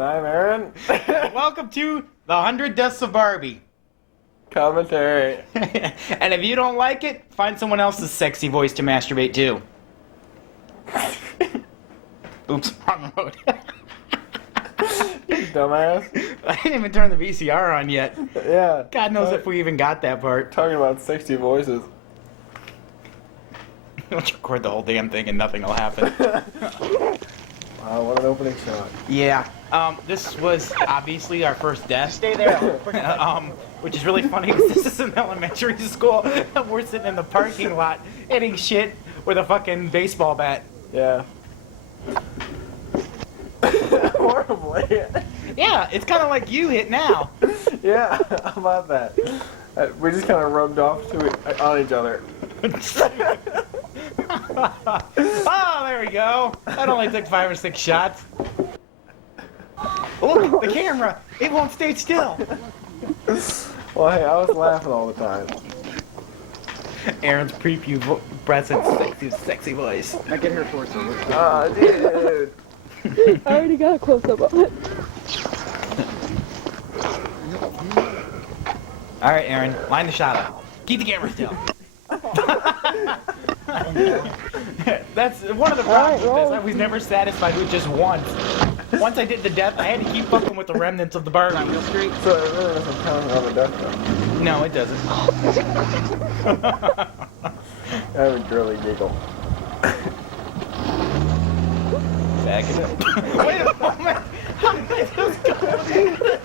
And I'm Aaron. Welcome to the 100 Deaths of Barbie. Commentary. And if you don't like it, find someone else's sexy voice to masturbate to. Oops, wrong road. You dumbass. I didn't even turn the VCR on yet. Yeah. God knows if we even got that part. Talking about sexy voices. Let's record the whole damn thing and nothing will happen. Wow, what an opening shot. Yeah. This was obviously our first death. Stay there. Which is really funny because this is an elementary school and we're sitting in the parking lot hitting shit with a fucking baseball bat. Yeah. Horribly. Yeah, it's kind of like you hit now. Yeah, how about that? We just kind of rubbed off on each other. Oh, there we go. That only took 5 or 6 shots. Look, the camera. It won't stay still. Well, hey, I was laughing all the time. Aaron's prepubescent sexy voice. I get her torso. Oh, dude. I already got a close-up of it. All right, Aaron, line the shot up. Keep the camera still. That's one of the problems with this. I was never satisfied with just once. Once I did the death, I had to keep fucking with the remnants of the bar on Real Street. So it really doesn't count on the death though. No, it doesn't. I have a girly giggle. Back it up. Wait a moment. How did I just go?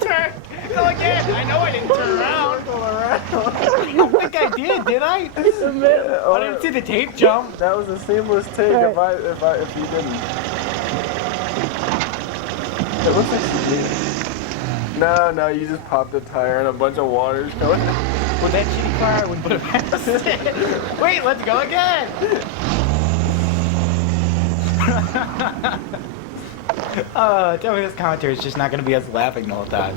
Turn. Go again. I know I didn't turn around. I don't think I did I? I didn't see the tape jump. That was a seamless take if you didn't. It looks like you did. No, you just popped a tire and a bunch of water's coming. With that shitty car, I would put it past it. Wait, let's go again. Tell me this commentary is just not going to be us laughing the whole time.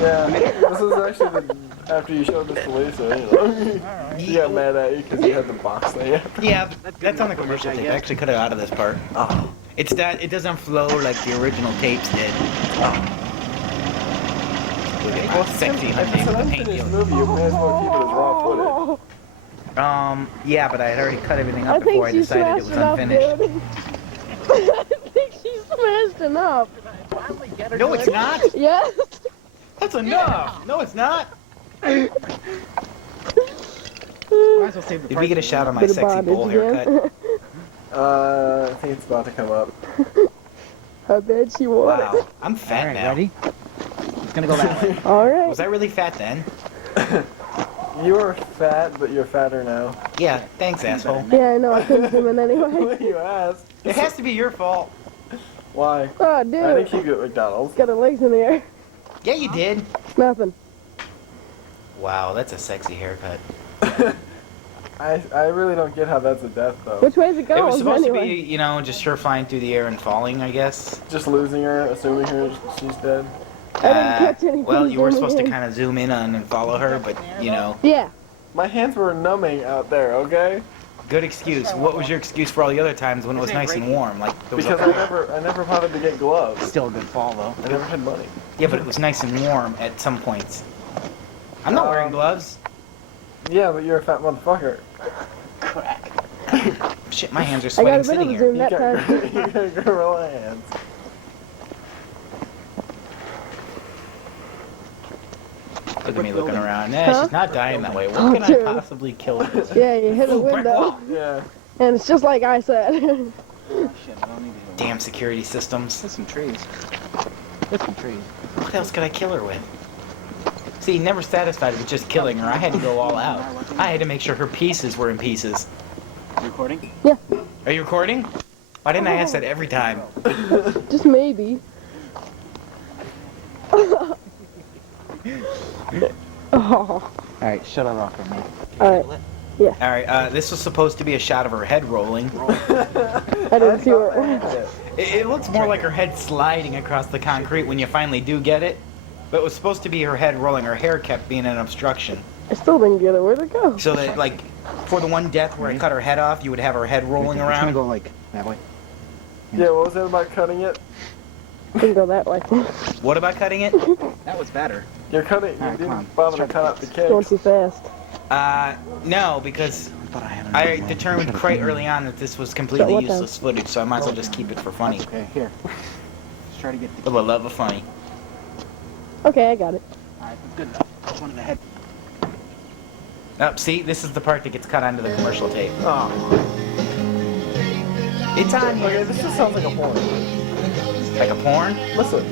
Yeah, this is actually after you showed this to Lisa, you know. She got mad at you because you had the box thing. Yeah, that's on the commercial tape. I actually cut it out of this part. Oh. It's that it doesn't flow like the original tapes did. Oh. Well, sexy If it's an unfinished movie, you may as well keep it as raw footage. Yeah, but I had already cut everything up before I decided it was unfinished. I think she smashed enough. No, it's not. Yes. That's enough. No, it's not. Might as well save the Did we get a shot on my Bit of sexy bowl bondage again. haircut? I think it's about to come up. I bet she was. Wow, I'm fat Alright, now. ready? It's gonna go that way. Alright. Was I really fat then? You were fat, but you're fatter now. Yeah, thanks, asshole. Yeah, I know, I couldn't zoom in anyway. You asked. It has to be your fault. Why? Oh, I didn't dude. keep you at McDonald's. Got her legs in the air. Yeah, you did. Nothing. Wow, that's a sexy haircut. I really don't get how that's a death though. Which way's it going? It was supposed anyway? to be, you know, just her flying through the air and falling, I guess. Just losing her, assuming she's dead. I didn't catch anything. Well, you were zooming supposed to in. kind of zoom in on and follow her, but, you know, Yeah. My hands were numbing out there, okay? good excuse. What was your excuse for all the other times when it was nice and warm? Like, there was Because I never bothered to get gloves. Still a good fall though. I never had money. Yeah, but it was nice and warm at some points. I'm not wearing gloves. Yeah, but you're a fat motherfucker. Crack. Shit, my hands are I got sweating a bit sitting of a here. zoom that time. You got gorilla hands. Look at me looking around. Nah, Huh? she's not dying that way. What Oh, can I dude. possibly kill her with? Yeah, you hit a Ooh, brick window. wall. Yeah. And it's just like I said. Oh shit, I don't need to. Damn security systems. There's some trees. There's some trees. What else could I kill her with? See, never satisfied with just killing her. I had to go all out. I had to make sure her pieces were in pieces. Recording? Yeah, Are you recording? Why didn't I ask that every time? just maybe. Oh. Alright, shut it off for me. Alright. Yeah. Alright, this was supposed to be a shot of her head rolling. I didn't see where it went. It looks more like her head sliding across the concrete when you finally do get it. But it was supposed to be her head rolling. Her hair kept being an obstruction. I still didn't get it. Where'd it go? So that, like, for the one death where I cut her head off, you would have her head rolling It's gonna around. go like that way. Yeah, what was it about cutting it? You can go that way. What about cutting it? That was better. You're cutting. You Alright, come on. didn't bother to Let's cut try out the It's going cakes. too fast. No, because But I had I another one. determined Should've quite done early on that this was completely So what useless footage, so I might as well just keep it for funny. That's okay, here. Let's try to get the... For the love of funny. Okay, I got it. Alright, good enough. That's one in the head. Oh, see, this is the part that gets cut onto the commercial tape. Oh. It's on here. Okay, this just sounds like a porn. Like a porn? Listen.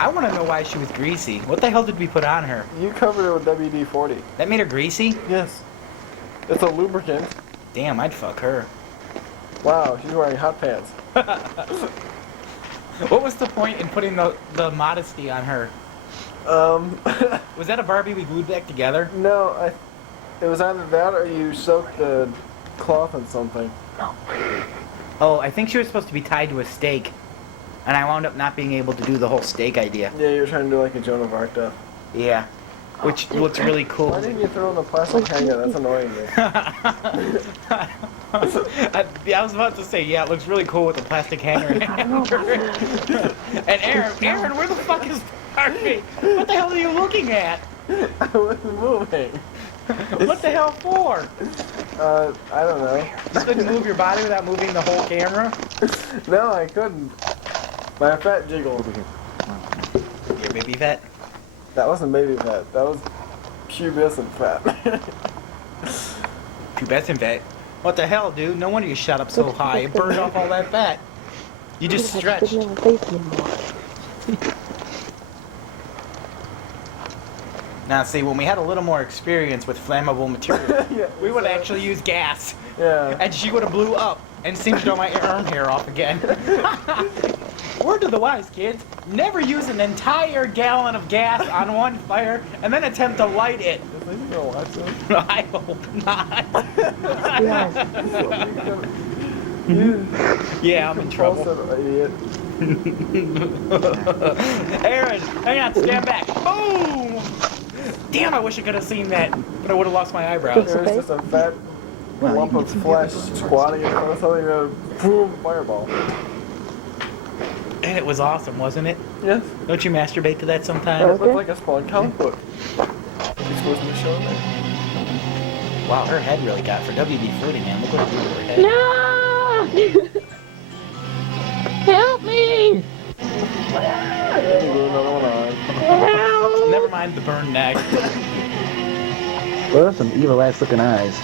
I want to know why she was greasy. What the hell did we put on her? You covered it with WD-40. That made her greasy? Yes. It's a lubricant. Damn, I'd fuck her. Wow, she's wearing hot pants. What was the point in putting the modesty on her? Was that a Barbie we glued back together? No, it was either that or you soaked the cloth in something. Oh, I think she was supposed to be tied to a stake. And I wound up not being able to do the whole stake idea. Yeah, you were trying to do like a Joan of Arc stuff. Yeah. Which looks really cool. Why didn't you throw in the plastic hanger? That's annoying me. I was about to say, yeah, it looks really cool with the plastic hanger. And Aaron, where the fuck is Barbie? What the hell are you looking at? I was moving. What the hell for? I don't know. You couldn't move your body without moving the whole camera? No, I couldn't. My fat jiggled. Your baby vet? That wasn't baby fat. That was pubescent fat. Pubescent vet? What the hell, dude? No wonder you shot up so high. It burned off all that fat. You just stretched. Didn't have a face anymore. Now, see, when we had a little more experience with flammable material, Yeah, we would actually use gas. Yeah. And she would have blew up and singed all my arm hair off again. Word to the wise, kids. Never use an entire gallon of gas on one fire and then attempt to light it. Is Lisa gonna watch this? I hope not. Yeah, I'm in trouble. Also, idiot. Aaron, hang on, stand back. Boom! Damn, I wish I could have seen that, but I would have lost my eyebrows. There's just a fat Well, lump you of can get flesh some squatting in front of something and a boom, fireball. And it was awesome, wasn't it? Yes. Don't you masturbate to that It sometimes? looked like a spawn comic book. You're supposed to be showing that. Wow, her head really got for WD-40, man. Look what it did to her head. No! Help me! Let me glue another one on. Help! Never mind the burned neck. Well, some evil ass looking eyes.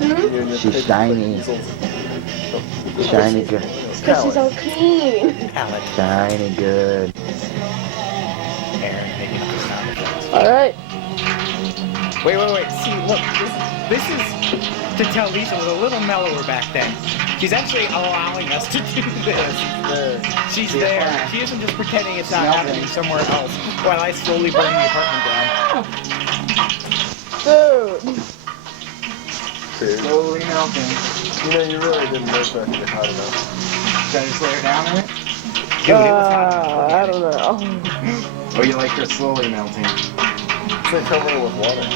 You and your She's paper shiny. easels. Shiny good. Because she's so clean. Palette. Shiny good. Aaron making up the sound effects. Alright. Wait. See, look. This is to tell Lisa was a little mellower back then. She's actually allowing us to do this. There. She's there. She isn't just pretending it's not happening somewhere else while I slowly burn the apartment down. Dude. Slowly melting. You know, you really didn't make that shit hot enough. Should I just lay her down in it? Dude, it was hot. I don't know. Or you like her slowly melting? Say cover it with water.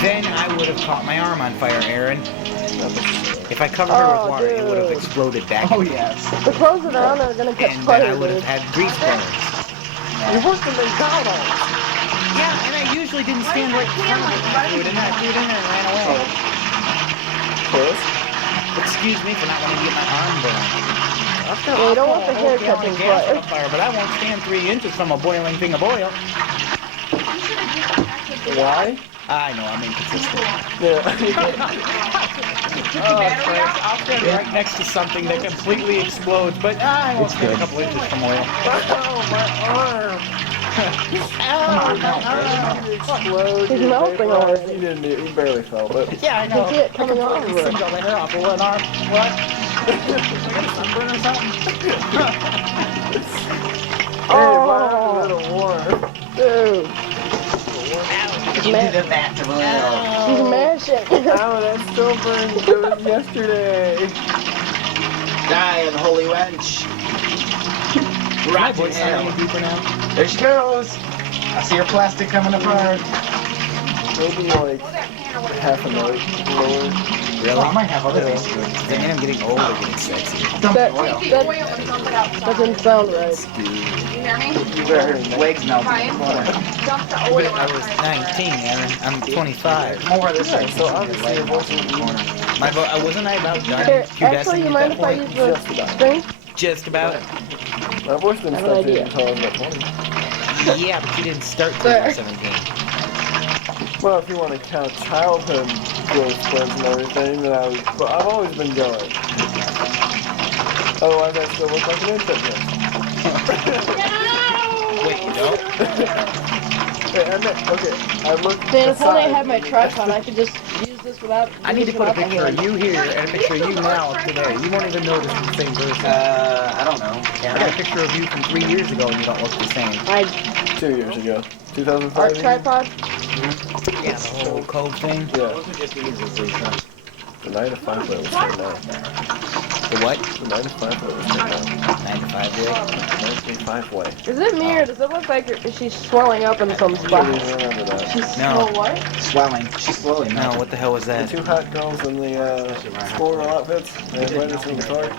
Then I would have caught my arm on fire, Aaron. If I covered her with water, it would have dude. exploded back. Oh yes. The clothes that are on are gonna catch And then fire, I would have dude. had grease burns. You worked in McDonald's. Yeah, and I usually didn't stand right in front of it. I threw it in there, and ran away. Chris? Excuse me for not wanting to get my arm burned. Yeah, you don't want the hair catching gas fire. on fire, but I won't stand 3 inches from a boiling thing of oil. Why? I know, I'm inconsistent. Yeah. I'll stand right next to something that completely explodes, but I won't stand a couple inches from oil. Oh, my arm. Explode. He's melting already. You didn't. You barely felt it. Yeah, I know. You see it coming off of Singed her. all the hair off of one arm. What? I got a sunburn or something? Hey, my arm's a little warm. Dude. You did that to She's Lil. mashing. Ow, that still burns. It was yesterday. Die, unholy wench. My Rotten voice sound hell. any deeper now? There she goes. I see her plastic coming apart. maybe like half a note lower. Really? I might have other Yeah. things to do. I mean, I'm getting old or getting sexy. Dump That- the oil. Take the oil and dump it outside. That didn't sound right. You hear me? Her legs melting. Ryan, dump the But oil I was outside. 19, Aaron. I'm 25. More of this Yeah, side. so obviously your voice is corner. Wasn't I about done Here, pubescing actually, you at mind that if I point? use Just the about. string? Just about. My voice didn't I have start an to idea. until I was about 20. Yeah, but you didn't start till you were There. 17. Well, if you want to count childhood growth spurts and everything, then but I've always been going. Otherwise, I still look like an infant. Wait, you don't? Hey, okay, I look. Man, if only I aside. had my tripod, I could just use this without. I need to using put a without my picture of hand. you here and a picture of you now today. You won't even know this is the same person. I don't know. I got a picture of you from 3 years ago and you don't look the same. 2 years ago. 2005. Art tripod? Yeah, the whole code thing. Yeah. Those are just easels, Lisa. The 9 to 5 way was turned out. The what? The 9 to 5 way was turned out. 9 to 5 day. 9 to 5 way. Is it me or does it look like she's swelling up in some I don't spots? even remember that. She's No. swell what? Swelling. She's slowly No, melting. what the hell was The that? 2 hot girls in the schoolgirl outfits. They invited us in the car.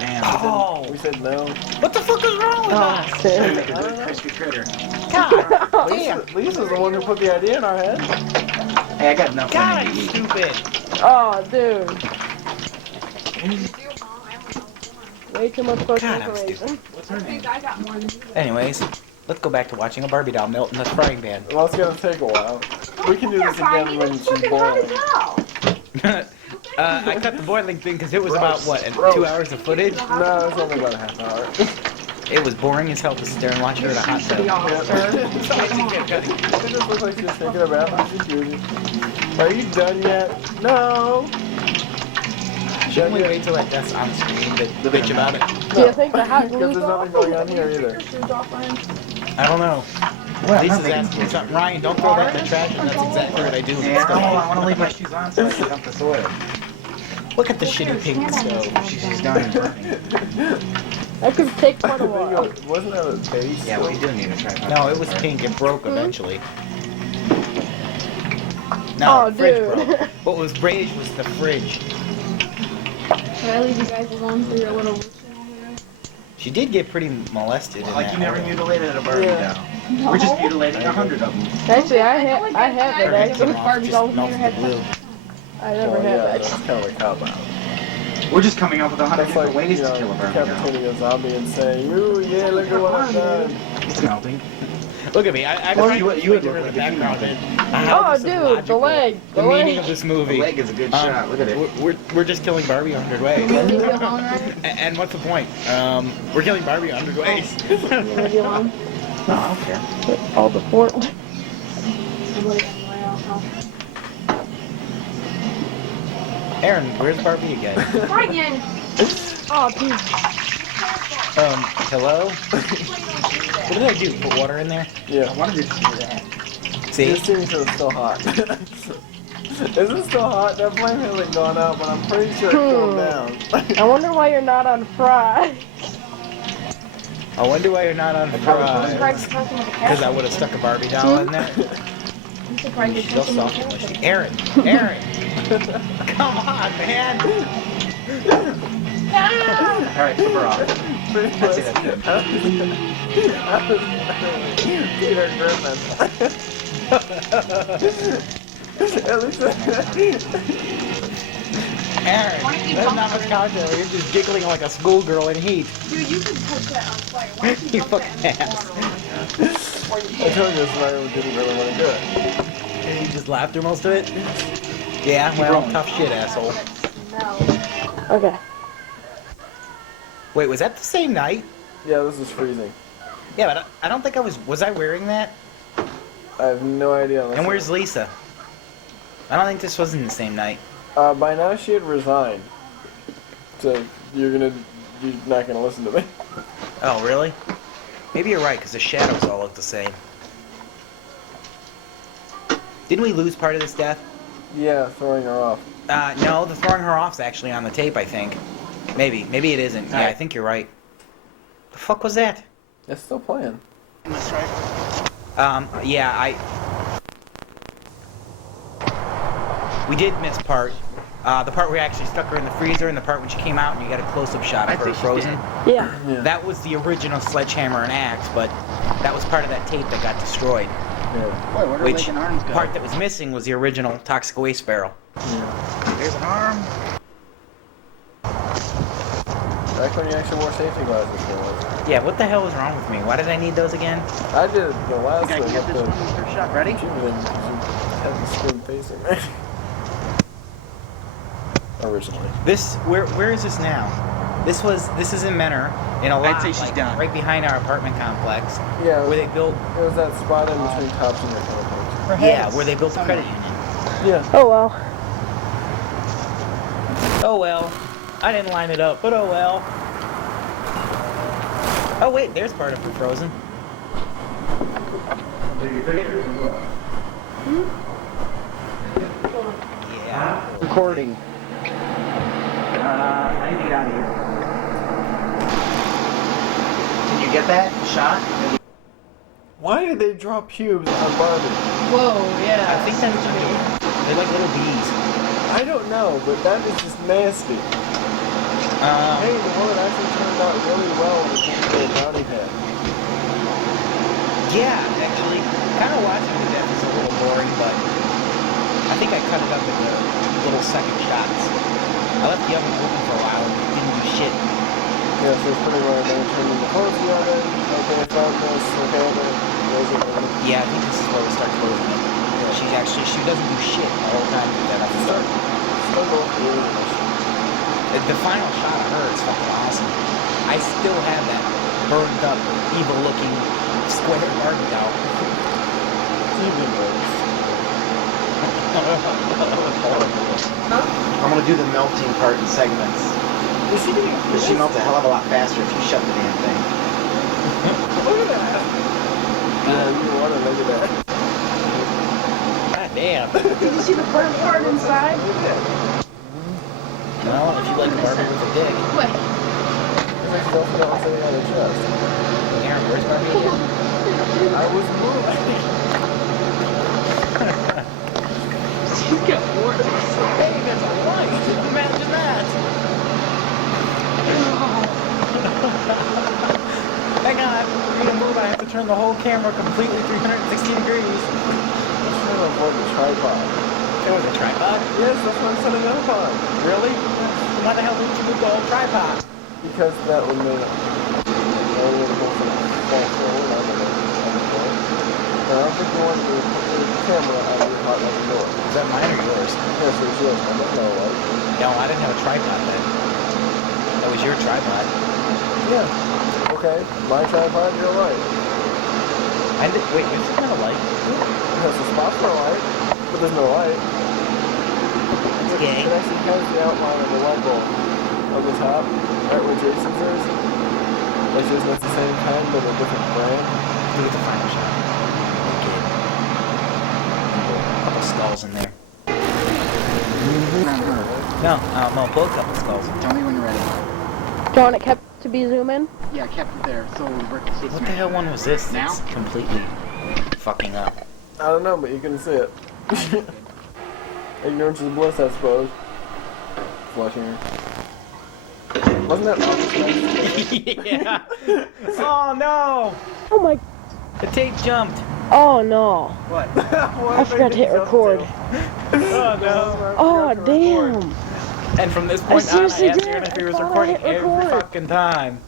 Damn. Oh! We said no. What the fuck is wrong with us? Damn. Make a good crispy critter. God damn! Lisa's the one who put the idea in our head. Hey, I got enough God, money to I'm eat. stupid. Oh, dude. Way too much personal God, I'm information. What's her name? I got more than you. Anyways, let's go back to watching a Barbie doll melt in the frying pan. Well, it's gonna take a while. We can do this again when she's boiling. I cut the boiling thing because it was about, what, 2 hours of footage? No, it's only about a half hour. It was boring as hell to sit there and watch her in a hot tub. It just looks like she's taking a bath on security. Are you done yet? No. Shouldn't we wait till that death's on screen to bitch about it? Do you think the hot Because glue's there's off? nothing going on here either. I don't know. Well, Lisa's nothing. asking me something. Ryan, don't throw that in the trash, and that's exactly what I do. Yeah, I want to leave my shoes on so I can dump the soil. Look at the shitty pink stove. She's done and burning. That could take quite a I think while. it wasn't that a base? Yeah, we do need a tripod. No, it was pink. It broke eventually. No, Oh, the fridge dude. broke. What was beige was the fridge. Should I leave you guys alone for your little routine? She did get pretty molested in Like that you never whole- mutilated a Barbie Yeah. doll. We're just mutilating 100 of them. Actually, I have it. Her head Actually, came off, Barbie just doll with melted your the head glue. I never Well, had yeah, that. that's kind of a cop out. We're just coming up with 100 That's like, different ways you to kill a know, Barbie doll. decapitating a zombie and saying, ooh, yeah, look at what I've done. It's melting. Look at me. I'm Well, trying you- to you would figure look the like a background human. in. How Oh, this is dude, the logical. leg. The The meaning leg. of this The movie. leg is a good shot. Look at it. We're just killing Barbie 100 ways. Leave you alone, Ryan? And what's the point? We're killing Barbie 100 ways. You leave you alone? No, I don't care. All the port. Aaron, where's Barbie again? Ryan! Oh, dude. Hello? What did I do? Put water in there? I Yeah. wanted to see that. See? This seems it's still hot. Is it still hot? That flame hasn't gone out, but I'm pretty sure it's going down. I wonder why you're not on fry. I wonder why you're not on probably fries. Because I would have stuck a Barbie doll in there. I'm surprised you're Still touching my soft and character. mushy. Aaron! Aaron! Come on, man! Alright, flip her off. Pretty That's much. it, that's good. Peter Griffin. At least Aaron! Why don't you That's bump not much her? content. You're just giggling like a schoolgirl in heat. Dude, you can put that on fire. Why don't You you put fucking that in ass. water on before you I told you this Mario didn't really want to do it. You just laughed through most of it? Yeah, Keep well, rolling. tough shit, asshole. No. Okay. Wait, was that the same night? Yeah, this is freezing. Yeah, but I don't think I was I wearing that? I have no idea. unless And where's Lisa? I don't think this was in the same night. By now she had resigned. So you're not gonna listen to me. Oh, really? Maybe you're right, because the shadows all look the same. Didn't we lose part of this death? Yeah, throwing her off. No, the throwing her off's actually on the tape, I think. Maybe. Maybe it isn't. Yeah, I Alright. think you're right. The fuck was that? It's still playing. Yeah, We did miss part. The part where you actually stuck her in the freezer, and the part when she came out and you got a close-up shot of her frozen. Yeah. Yeah. That was the original sledgehammer and axe, but that was part of that tape that got destroyed. Yeah. Boy, where do Which leg and arms go? part that was missing was the original toxic waste barrel. Yeah. There's an arm. Back when you actually wore safety glasses for once. Yeah, what the hell was wrong with me? Why did I need those again? I did the last You gotta one get with this the one with your shot. Ready? human because you had the skin facing me. Originally. Where is this now? This is in Menor, in a lot, I'd say she's like, down. right behind our apartment complex, Yeah. where they built, It was that spot in between Tops and the yeah, where they built the credit union. Yeah. Oh well. Oh well, I didn't line it up, but oh well. Oh wait, there's part of her frozen. Yeah. Recording. I need to get out of here. Can you get that shot? Why did they draw pubes on Barbie? Whoa, yeah. I think that's what you mean. They're like little bees. I don't know, but that is just nasty. Hey, the woman actually turned out really well when it came to the bounty head. Yeah, actually, kind of watching the death is a little boring, but I think I cut it up into little second shots. I left the oven open for a while and it didn't do shit. Yeah, so it's pretty well then turned into close the oven. Okay, found this. Okay, then close it oven. Yeah, I think this is where we start closing it. She doesn't do shit the whole time we get up and start. Still going through it. The final shot of her is fucking awesome. I still have that burned up, evil looking square Barbie doll. TV works. I'm gonna do the melting part in segments. Is she getting Because she melts a hell of a lot faster if you shut the damn thing. Look at that. Yeah, you want to look at that. God damn. Did you see the burnt part inside? Well, if you like a Barbie with a dick. Wait. It's like stuff that I'm saying on her chest. Aaron, where's Barbie again? I was moving. She's got warts. Hey, that's a light! Imagine that! Hang on, for me to move, I have to turn the whole camera completely 360 degrees. I'm trying to avoid the tripod. It was a tripod? Yes, that's what I'm setting it up on. Really? Then why the hell didn't you move the whole tripod? Because that would make it. I would go for the fall forward on the floor. And I don't think you want to put the camera on your hot like door. Is that mine or yours? Yes, it's yours. I don't know what. No, I didn't have a tripod then. That was your tripod. Yeah. Okay. My tripod, your light. Wait, there's not a light. It has a spot for a light, but there's no light. gay. It actually has the outline of the light bulb on the top, right where Jason's is. It's just not the same kind, but a different brand. Do it the final shot. Okay. A couple skulls in there. No, both couple skulls. Tell me when you're ready. Do you want it kept to be zoom in? Yeah, I kept it there. So we're What the hell one was this that's Now? completely fucking up? I don't know, but you can see it. Ignorance is bliss, I suppose. Flushing. Wasn't that obvious? Yeah. Oh no! Oh my. The tape jumped. Oh no. What? I forgot to hit record. Oh no. Oh damn. And from this point on, I asked seriously Aaron did. if he was I thought I recording hit every record. fucking time.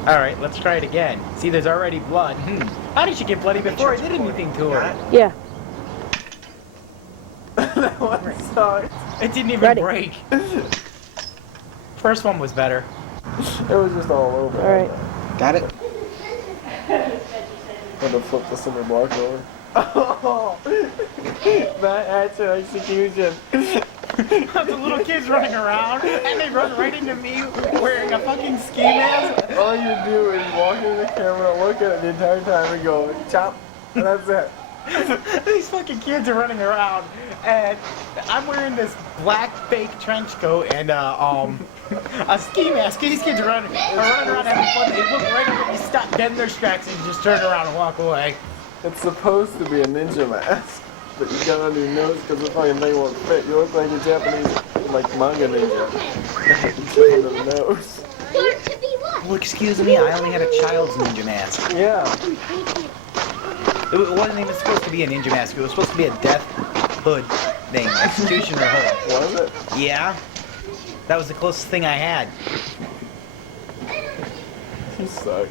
Alright, let's try it again. See, there's already blood. How did she get bloody before I did anything to her? Yeah. That one sucked. It didn't even Ready. break. First one was better. It was just all over. All right. Got it? Had to flip the center block over. Oh, that actual execution. The little kids running around, and they run right into me wearing a fucking ski mask. All you do is walk into the camera, look at it the entire time, and go chop, and that's it. These fucking kids are running around, and I'm wearing this black fake trench coat and a ski mask. These kids are running around having fun. They look right up at me, stop dead in their tracks, and just turn around and walk away. It's supposed to be a ninja mask. but you got it under your nose because the fucking thing won't fit. You look like a Japanese, like manga ninja. You under the nose. Well, excuse me, I only had a child's ninja mask. Yeah. It wasn't even supposed to be a ninja mask. It was supposed to be a death hood thing, executioner hood. Was it? Yeah, that was the closest thing I had. You suck.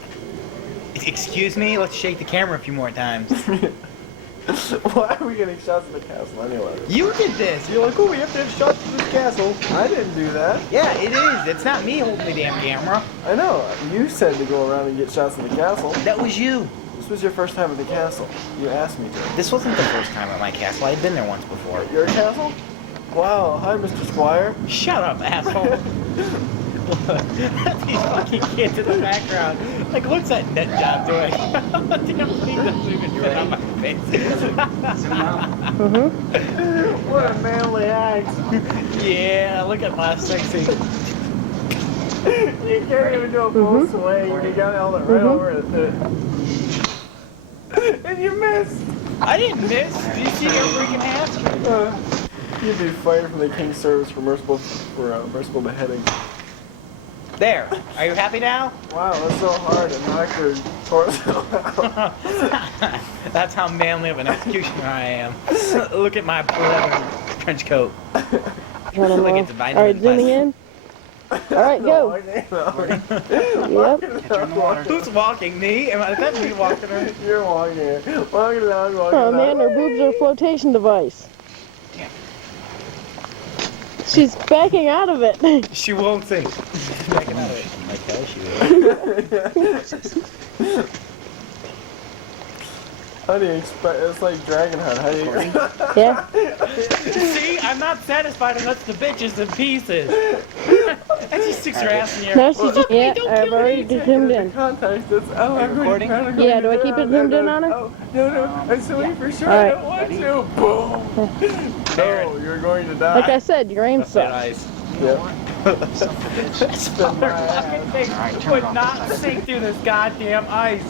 Excuse me, let's shake the camera a few more times. Why are we getting shots at the castle anyway? You did this. You're like, oh, we have to have shots at this castle. I didn't do that. Yeah, it is. It's not me holding the damn camera. I know. You said to go around and get shots at the castle. That was you. This was your first time at the castle. You asked me to. This wasn't the first time at my castle. I had been there once before. Your castle? Wow. Hi, Mr. Squire. Shut up, asshole. These fucking kids in the background. Like, what's that net job doing? Damn thing doesn't even fit on my face. What a manly act. Yeah, look at my sexy. You can't even do a full swing. You got all that right over it. And you missed. I didn't miss. Did you see your freaking ass? You'd be fired from the King's Service for merciful beheading. There. Are you happy now? Wow, that's so hard. It knocked your torso out. That's how manly of an executioner I am. Look at my leather trench coat. Like it's a Alright, zooming in. Alright, go. Yep. Who's walking? Me? Is that me walking her? You're walking it. Walking along, walking Oh along. man, her boobs are a flotation device. Damn. She's backing out of it. She won't sing. She's backing out of it. Like hell she will. How do you expect? It's like Dragon Hunt. How do you? Yeah. See, I'm not satisfied unless the bitch is in pieces. And she sticks her ass in the air. No, she just, yeah, I've already zoomed in. Context. It's, oh, I'm recording? Yeah, do I keep it zoomed in on her? Oh, no, I'm suing for sure. Alright. I don't want to. Boom. There. No, you're going to die. Like I said, your aim That sucks. ice. Yep. That fucking thing would not sink through this goddamn ice.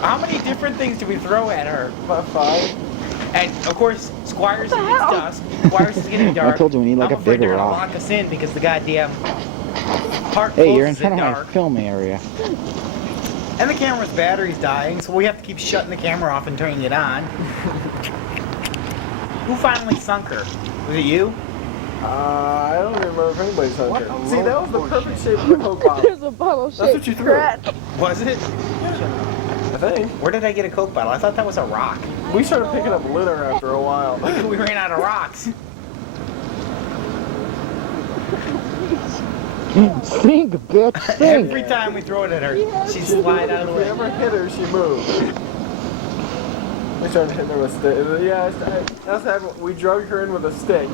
How many different things do we throw at her? About 5. And of course, Squire's it's dusk. Squire's is getting dark. I told you we need like I'm a afraid bigger they're gonna rock. lock us in because the goddamn park Hey, you're in closes front at of my dark. film area. And the camera's battery's dying, so we have to keep shutting the camera off and turning it on. Who finally sunk her? Was it you? I don't remember if anybody sunk her. See, that was the perfect shape of the Coke bottle. There's a bottle That's what shaped you threw. rat. Was it? I think. Where did I get a Coke bottle? I thought that was a rock. We started picking up litter after a while. We ran out of rocks. Sink, bitch, sink. Every time we throw it at her, she slide out of the If we way. ever hit her, she moved. We started hitting her with stick. Yeah, that's what happened. We drug her in with a stick.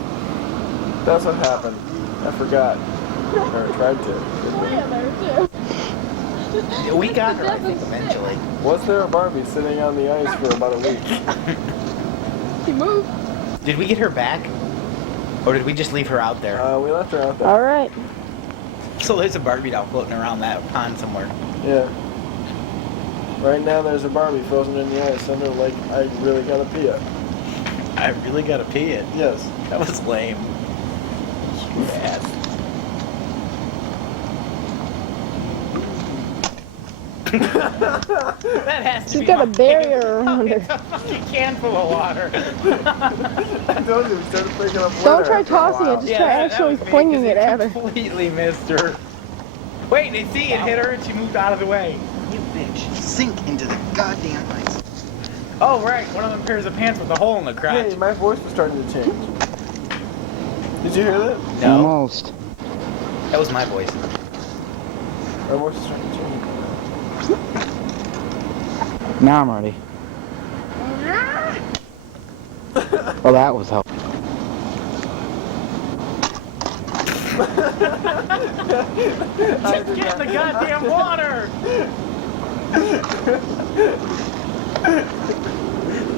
That's what happened. I forgot. Or tried to. We got her, I think, eventually. Was there a Barbie sitting on the ice for about a week? She moved. Did we get her back? Or did we just leave her out there? We left her out there. Alright. So there's a Barbie doll floating around that pond somewhere. Yeah. Right now there's a Barbie frozen in the ice under like I really gotta pee it. I really gotta pee it. Yes. That was lame. You ass. That has to She's be got a my barrier favorite. around her. It's a fucking can full of water. I told you we started picking up litter. Don't try after a tossing while. it, just try actually was me, flinging 'cause it at her. Completely missed her. Wait, they see it hit her and she moved out of the way. You bitch. Sink into the goddamn ice. Oh right, one of them pairs of pants with a hole in the crotch. Hey, my voice was starting to change. Did you hear that? No, Almost. that was my voice. My voice is starting to change. Now I'm ready. Well, that was helpful. Just get in the goddamn water!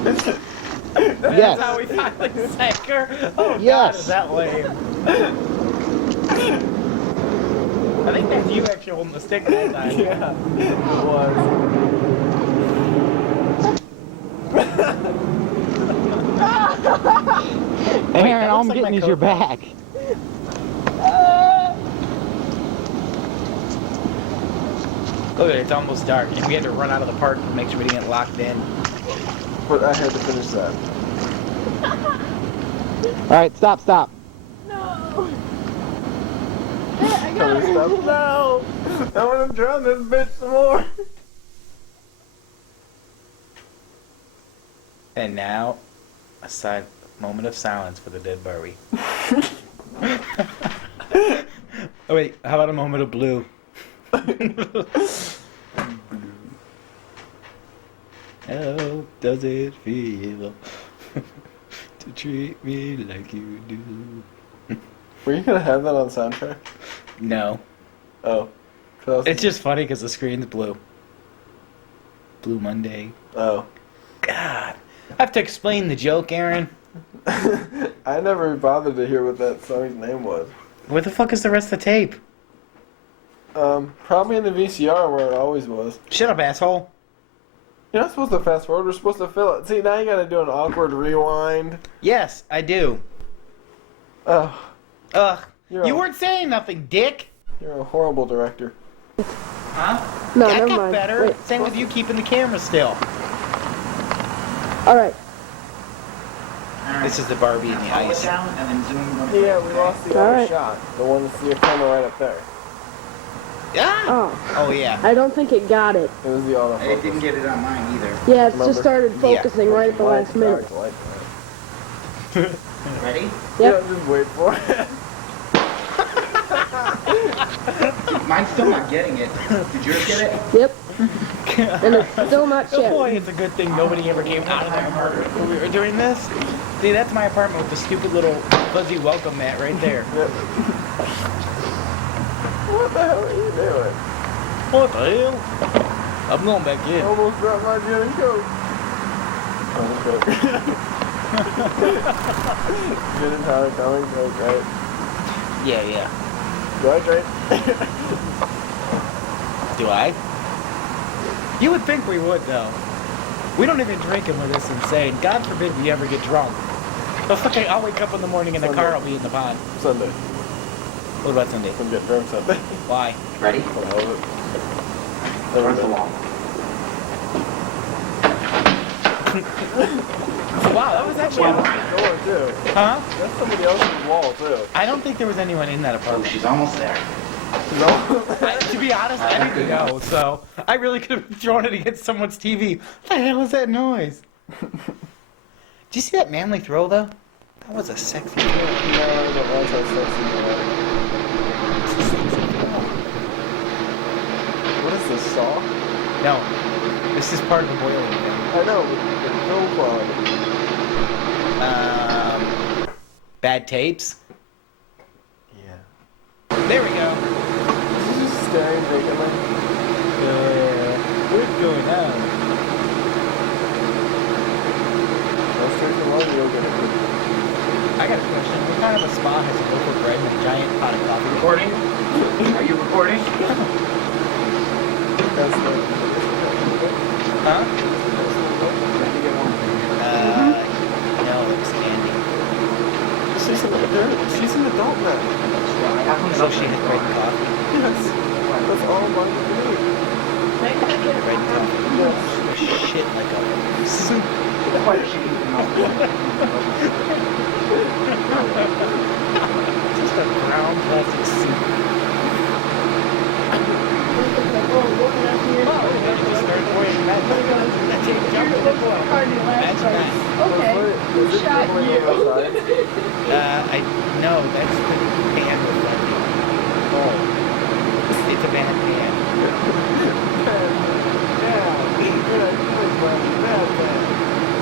That's Yes. how we finally sank her. Oh god, Yes. is that lame? I think that's you actually holding the stick that time. Yeah, it was. Aaron, that all looks I'm like getting my is your coat. back. Look at it, it's almost dark, and we had to run out of the park to make sure we didn't get locked in. But I had to finish that. Alright, stop. No. Hey, I got Trying to it. stop. No! I want to drown this bitch some more. And now, a moment of silence for the dead Barbie. Oh wait, how about a moment of blue? How does it feel to treat me like you do? Were you gonna have that on soundtrack? No. Oh. It's just funny because the screen's blue. Blue Monday. Oh. God. I have to explain the joke, Aaron. I never bothered to hear what that song's name was. Where the fuck is the rest of the tape? Probably in the VCR where it always was. Shut up, asshole. You're not supposed to fast forward, we're supposed to fill it. See, now you gotta do an awkward rewind. Yes, I do. Ugh. Ugh. You're You a- weren't saying nothing, dick. You're a horrible director. Huh? No, I never got mind. better. Wait. Same with you keeping the camera still. Alright. This is the Barbie in the Hold it ice. down and then zoom in. Yeah, we lost the All other right. shot. The one that's the camera right up there. Ah! Oh, Oh, yeah. I don't think it got it. It was the autofocus. It didn't get it on mine either. Yeah, it Remember? just started focusing right at the Mine's last minute. dark like that. Ready? Yep. Yeah, just wait for it. Mine's still not getting it. Did yours get it? Yep. And it's still not Oh boy, sharing. it's a good thing nobody ever came out of my apartment when we were doing this. See, that's my apartment with the stupid little fuzzy welcome mat right there. Yep. What the hell are you doing? What the hell? I'm going back in. Almost dropped my gin and coke. Oh, coke. Gin and tonic, going coke, right? Yeah. Do I drink? Do I? You would think we would, though. We don't even drink and we're this insane. God forbid we ever get drunk. But fuck it, I'll wake up in the morning and the car will be in the pond. Sunday. What about Sunday? I'm getting drunk Sunday. Why? Ready? I love it. Where's the wall? Wow, that was actually... Door too. Huh? That's somebody else's wall too. I don't think there was anyone in that Oh, apartment. she's almost there. No. To be honest, I didn't know, so I really could have thrown it against someone's TV. What the hell is that noise? Did you see that manly throw, though? That was a sexy throw. No, I don't want that sexy. What is this, saw? No, this is part of the boiling thing. I know, but the film quality. Bad tapes? Yeah. There we go. Is he just staring vacantly? What's going on? Let's drink the water, you'll get it. I got a question. What kind of a spa has a loaf of bread and a giant pot of coffee? Recording? Are you recording? That's the... Huh? No, it was candy. She's an adult now. So she had bread and coffee. Yes. That's all mine can eat. Bread and coffee. Yes. Shit like a... Why does she need to know? Just a brown plastic soup. Okay. Who shot you? I know that's the pan with that. Oh. It's a bad pan.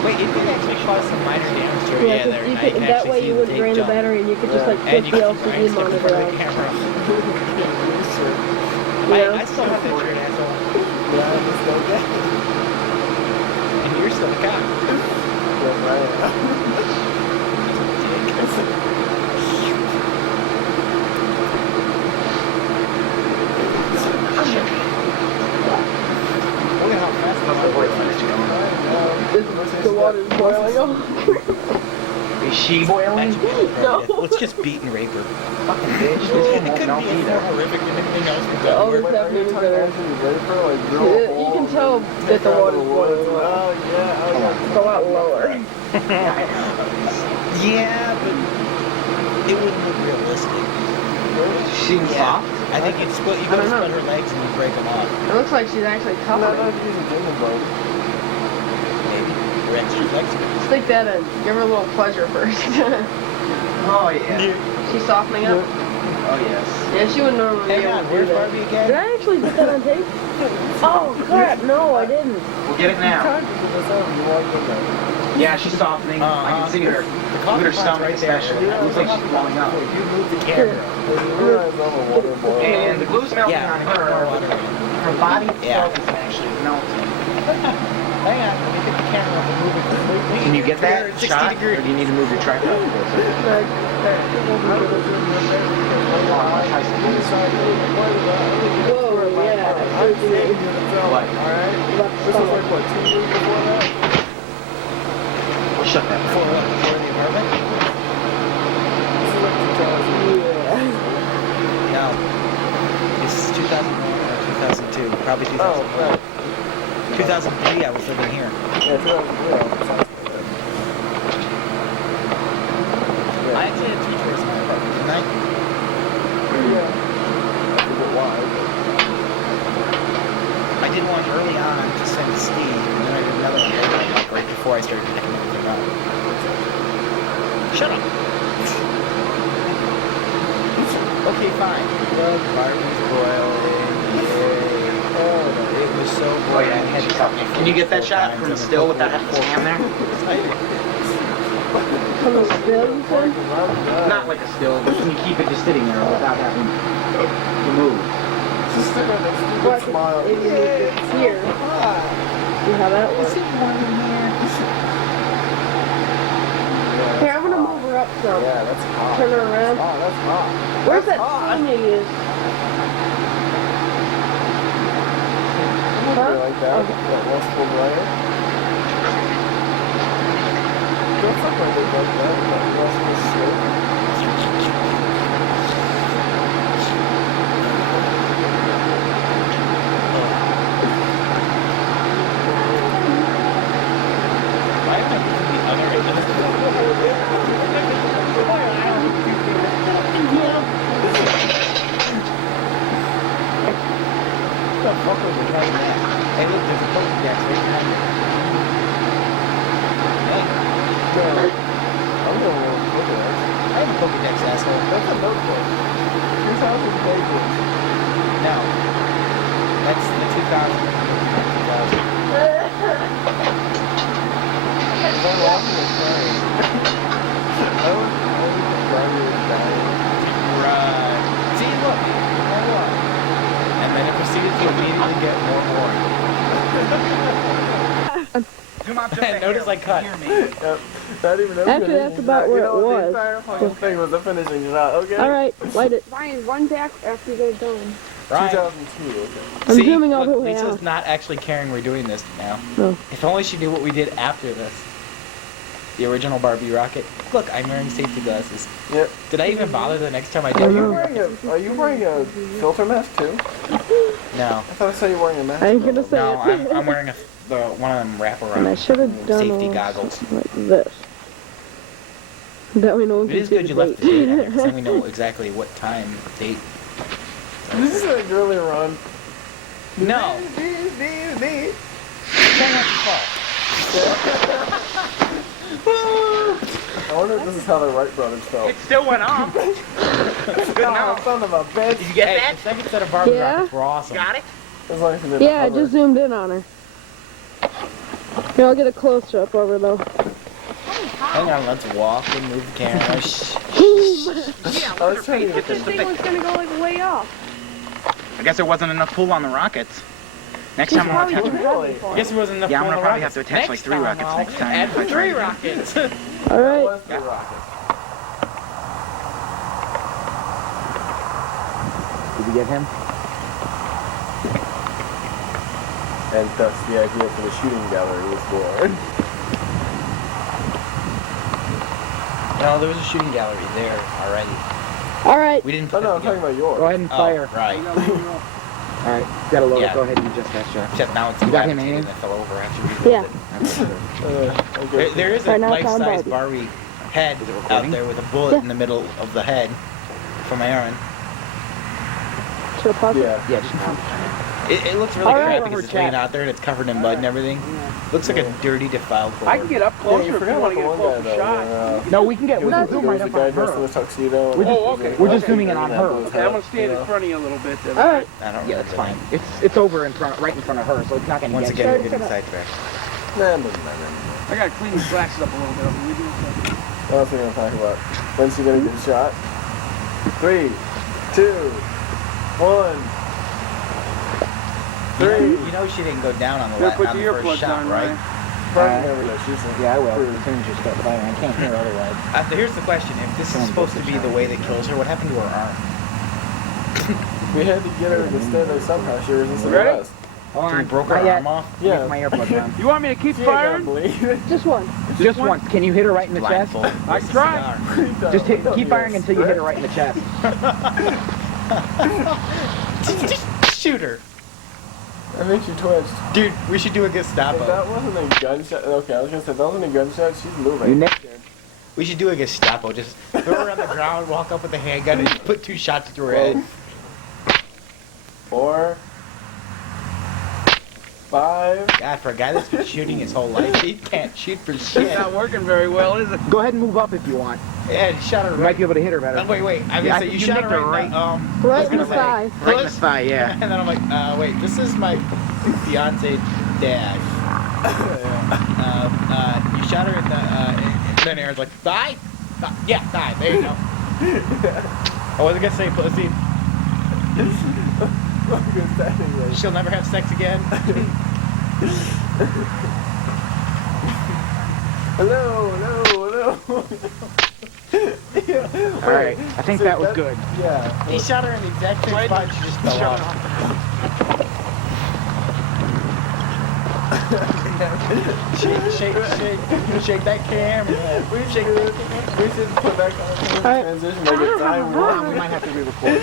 Wait, it did actually cause some minor damage to her. Yeah, there. you I could, can that actually way see you the would tape drain the jump. battery and you could just like And flip you the can LCD right monitor in front of out. the camera. Yeah. I still have that shirt, asshole. Yeah, I'm still gay. And you're still a cop. Yes, I am. Look at how fast My boyfriend is going. The water's boiling. Oh. Is she boiling? No. Let's just beat and rape her. Fucking bitch, this one It won't couldn't melt be any more either. horrific than anything else we've Oh, done. it's Wait, are you definitely talking better. actually ready for like drill a You hole can and tell then that the take out water's woods? boiling. Oh yeah, oh yeah. It's a lot lower. Yeah, but it wouldn't look realistic. She's soft? I think you I gotta don't know. split her legs and you break them off. It looks like she's actually I'm not tougher. using Demon Bone. Maybe. Or extra flexible. Stick that in. Give her a little pleasure first. Oh yeah. She's softening up. Oh yes. Yeah, she would normally be Hang able on, to do where's that. Barbie again? Did I actually put that on tape? Oh crap! No, I didn't. We'll get it now. Time to do this over. You walked in there. Yeah, she's softening. I can see her. Look at her stomach especially. It looks like she's blowing up. You moved the camera. You realize all the water boiling. And the glue's melting Yeah, on more her. water. Her body Yeah. itself is actually melting. Hang on, let me get the camera up and move it completely. Can you get that 60 shot? degrees. Or do you need to move your tripod closer? Whoa, yeah. I'm saving you the film. What? Alright? This was like what, 2 years before that? Well, shut that For what? For the apartment? This is like 2000. No. This is 2001 or 2002. Probably 2000. Oh, right. 2003, I was living here. Yeah, 2003. I actually had 2 chairs in my apartment, didn't I? Yeah. I forget why. I did one early on to send to Steve, and then I did another one later, like right before I started picking everything up. Shut up. Okay, fine. Well, Barbie's boiling. Yay. Oh, it was so Oh boiling. yeah, I had to she's up. Can you get that shot from still with that hand there? From the still, you said? Not like a still, but can you keep it just sitting there without having to move? Just stick on that Well, stupid smile. if you move it here. See how that works? Here, I'm gonna move her up some. Yeah, that's hot. Turn her around. Oh, that's hot. Where's that hot. thing you used? Huh? Like that. Okay. That restful layer. Don't fuck like it like that. That restful slope. Why am I using the other end of What the fuck was the guy in that? Hey, look, there's a Pokedex right behind you. Hey, I'm gonna look at that. I have a Pokedex, asshole. That's a notebook. 2,000 pages. No. That's the 2000. I'm laughing at crying. I was crying and dying. Right. See, look. Level up. And then it proceeded to immediately get more boring. Zoom out just And notice I cut. Hear me. Yep. Not even a Actually, that's finishing about shot. where You know it what, was. The entire fucking thing was a finishing shot, okay? Alright, light it. Ryan, run back after you get it done. Right. 2002, okay. I'm See, zooming all look, the way Lisa's out. not actually caring we're doing this now. No. If only she knew what we did after this. The original Barbie rocket. Look, I'm wearing safety glasses. Yep. Did I even bother the next time I Are did? you wearing a filter mask too? No. I thought I saw you wearing a mask. I ain't gonna say No, it. I'm wearing one of them And I wraparound should have done safety all goggles. like this. That way no one It can is see good the you left the date on there, because then we date. know exactly what time, date. This is like really run. No! Try not to fall. I wonder if this is how the Wright brothers felt. It still went off. Good Oh, enough. son of a bitch. Did you get Hey, that? the second set of Barbie Yeah? rockets were awesome. Got it? As long as you didn't Yeah, I hover. just zoomed in on her. Here, I'll get a close-up over though. Hang on, let's walk and move the camera. Shh. Yeah, I was trying to get get this This thing was gonna go like way off. I guess there wasn't enough pull on the rockets. Next She's time I'm probably gonna too attach Really? heavy for I it. guess it wasn't enough. Yeah, I'm for gonna the probably rockets. have to attach like Next 3 time rockets I'll next time. Add if I try 3 again. rockets. That Alright. was the rocket. Did we get him? And thus the idea for the shooting gallery was born. No, there was a shooting gallery there already. Alright. We didn't Oh put no, it I'm talking together. about yours. Go ahead and fire. Oh, right. Alright, gotta load Yeah. it. Go ahead and adjust that shot. Except now it's You got him gravitated aim? and it fell over after we built Yeah. it. Okay. There is a Right now it's on life-size Barbie. Barbie head Is it out recording? there with a bullet Yeah. in the middle of the head from Aaron. Should I pause it? Yeah. Yeah, just pop. It looks really All crap right. because it's laying out there and it's covered in mud and everything. Looks like a dirty, defiled floor. I can get up Yeah, closer you if forgot you about want the to get a one guy closer though. shot. No, we can get. We There can was zoom right a up guy on dressed in a her. tuxedo. We're just- Oh, okay. we're just Okay. zooming in on her. Okay, I'm gonna stand in front of you a little bit then. Alright. I don't Yeah, that's remember fine. It's over in front, right in front of her, so it's not gonna Once get again, you. we're getting sidetracked. Nah. I gotta clean these glasses up a little bit. I'm gonna do something. What else are we gonna talk about? When's she gonna get shot? 3, 2, 1. 3. You know she didn't go down on the, Better put on the the first earplugs shot, on, right? Ryan. Probably never does. She's like, Yeah, I will. As soon as you start firing, I can't hear otherwise. Here's the question. If this is supposed to be the way that kills her, what happened to her arm? we had to get her to stay there somehow. She resisted Ready? arrest. Hold So we on. broke her Not yet. arm off? Yeah. Get my earplugs on. You want me to keep She ain't gonna firing? believe it. Just one. Just once. Can you hit her right in the chest? Blindfold. I Where's the tried. cigar? Just keep firing until you hit her right in the chest. Just shoot her. I think she twitched. Dude, we should do a If Gestapo. that wasn't a gunshot, okay, I was gonna say, if that wasn't a gunshot, she's moving. You nicked We should do a Gestapo. Just throw her on the ground, walk up with a handgun, and just put 2 shots through her head. 4, 5. God, for a guy that's been shooting his whole life, he can't shoot for It's shit. not working very well, is it? Go ahead and move up if you want. Yeah, he shot her You might right. be able to hit her better. Wait. I was Yeah, gonna say, you you shot nicked her her right. Right in the gonna say, thigh. Right in the thigh, yeah. And then I'm like, wait, this is my fiance dad. You shot her in the, and then Aaron's like, thigh? Yeah, thigh, there you go. I wasn't gonna say pussy. She'll never have sex again. Hello. All right, I think that was good. Yeah. He shot her in the exact same spot, she just fell off. Shake that camera. We should put back on Alright. transition like a time warp. We might have to re-record.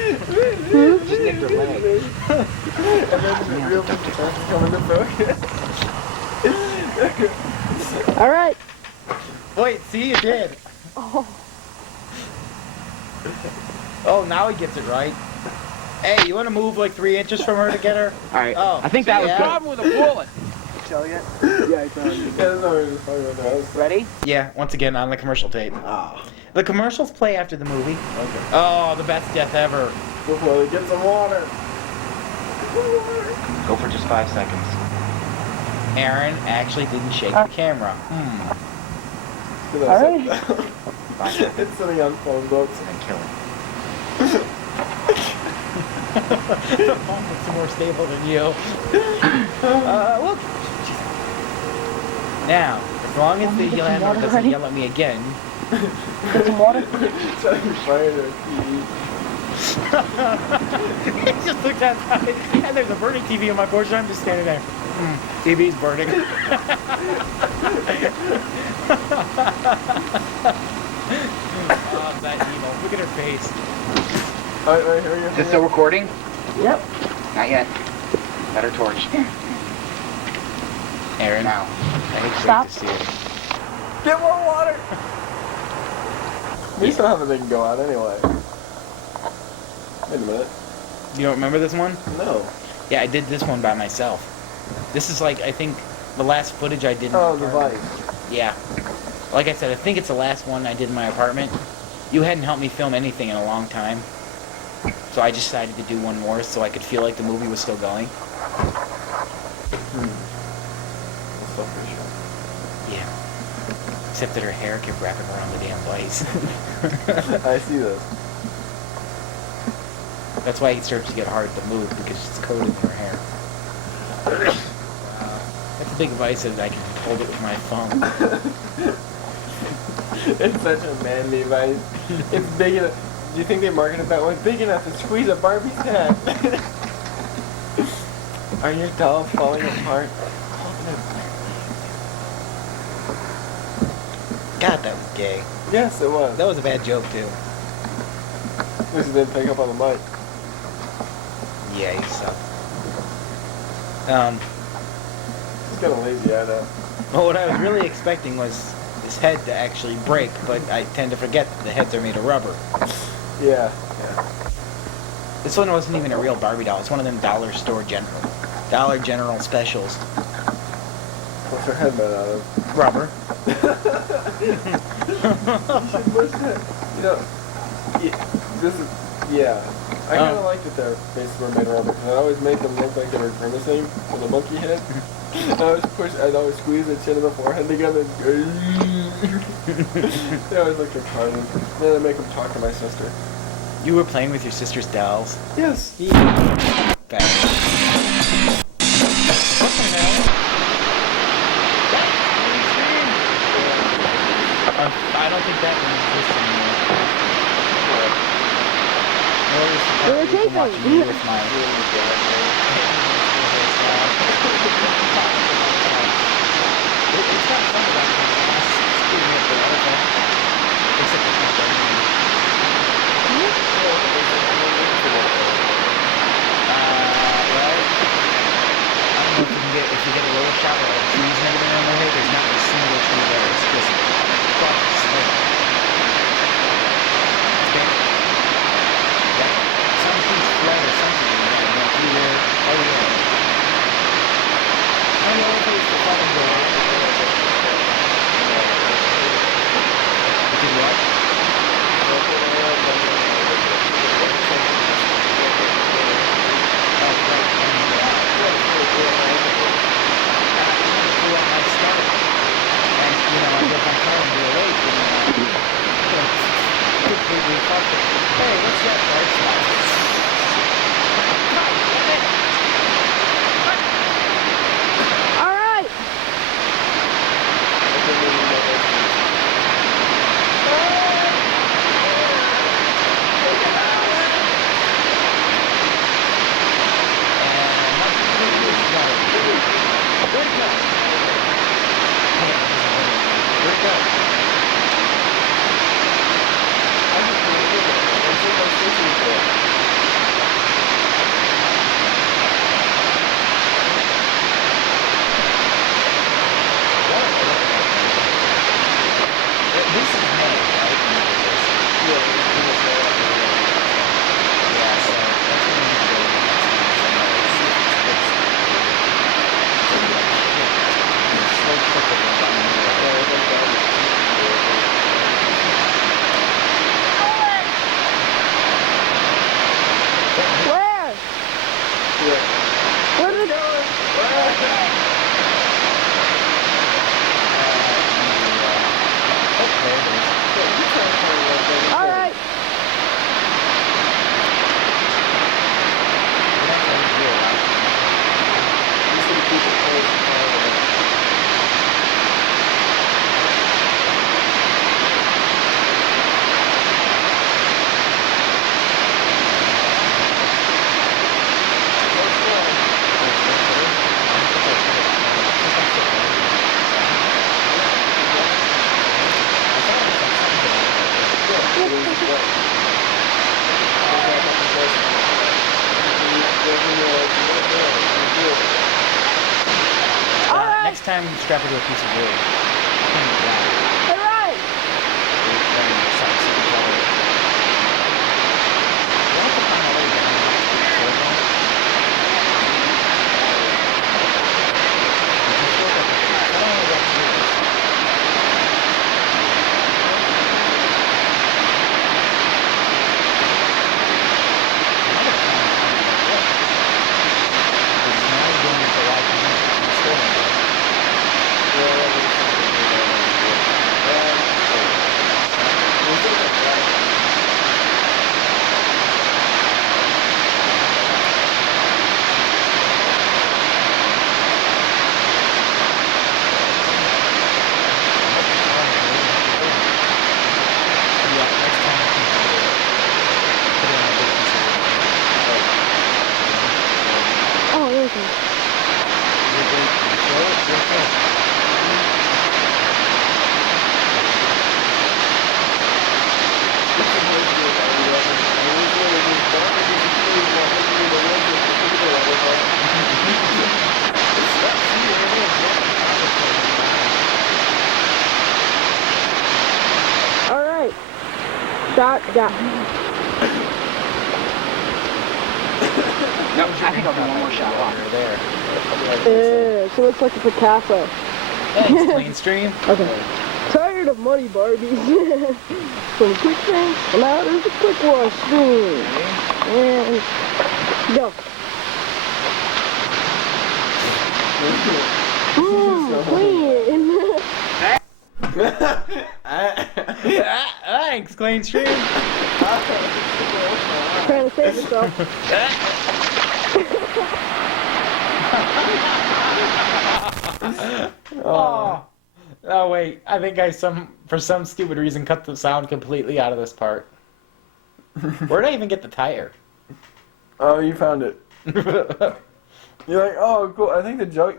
Just nicked her leg. And then the real picture starts to come into focus. Alright. Wait, see, you did. Oh. Oh, now he gets it right. Hey, you want to move like 3 inches from her to get her? All right, Oh, I think that was yeah. good. Problem with a bullet. Tell you? Yeah, I found you. Yeah, there's no reason to talk about that. Ready? Yeah, once again on the commercial tape. Ah. The commercials play after the movie. Okay. Oh, the best death ever. Well, get some water. Go for just 5 seconds. Aaron actually didn't shake the camera. Alright. It's sitting on phone books. And then kill him. The phone looks more stable than you. Well, now, as long as the landlord doesn't yell at me again. Get some water. Trying to fire their TV. He just looked outside, and there's a burning TV on my porch, and I'm just standing there. TV's burning. Oh, that evil. Look at her face. Alright, here we go. Is this still recording? Yep. Not yet. Got her torch. Aaron, Now. I hate Stop. to see it. Get more water! We still have a thing go out anyway. Wait a minute. You don't remember this one? No. Yeah, I did this one by myself. This is like, I think, the last footage I did in my Oh, the apartment. Vice. Yeah. Like I said, I think it's the last one I did in my apartment. You hadn't helped me film anything in a long time. So I decided to do one more so I could feel like the movie was still going. That's so pretty sure. Yeah. Except that her hair kept wrapping around the damn vice. I see this. That's why it starts to get hard to move, because it's coated in her hair. That's a big vice that I can hold it with my thumb. It's such a manly vice. It's big enough. Do you think they market it that way? Big enough to squeeze a Barbie's head. Are your dolls falling apart? God, that was gay. Yes, it was. That was a bad joke, too. At least it didn't pick up on the mic. Yeah, you suck. It's kind of lazy, I know. Well, what I was really expecting was this head to actually break, but I tend to forget that the heads are made of rubber. Yeah. This one wasn't even a real Barbie doll. It's one of them Dollar General specials. What's her head made out of? Rubber. You should listen. You know, this is, yeah. I kind of like that their faces were made of rubber, because I always make them look like they were grimacing with a monkey head. I'd always squeeze their chin and the forehead together. They always look retarded. Then I make them talk to my sister. You were playing with your sister's dolls? Yes. Bad. What the hell? I don't think that one exists anymore. We were taping. Me with my... It's got some of that. Excuse me, the other thing. Except the if you get a lower shot of trees and everything on my head, there's not a single tree there. It's just fucking slick. Okay. Yeah. Some trees flood or something. Either. Oh yeah. I know if it's the fucking door. Did what? Hey, what's that bright spot? All right. All right. Next time, strap it to a piece of wood. All right. Shot, got. No, I think I'll do one more shot. Over there. Yeah, she looks like a Picasso. Thanks, Clean Stream. Okay. Tired of muddy Barbies. Some quick things. Well, now there's a quick wash stream. And go. Clean. Thanks, Clean Stream. Trying to save yourself. Oh wait, I think for some stupid reason cut the sound completely out of this part. Where did I even get the tire? Oh, you found it. You're like, oh, cool. I think the jug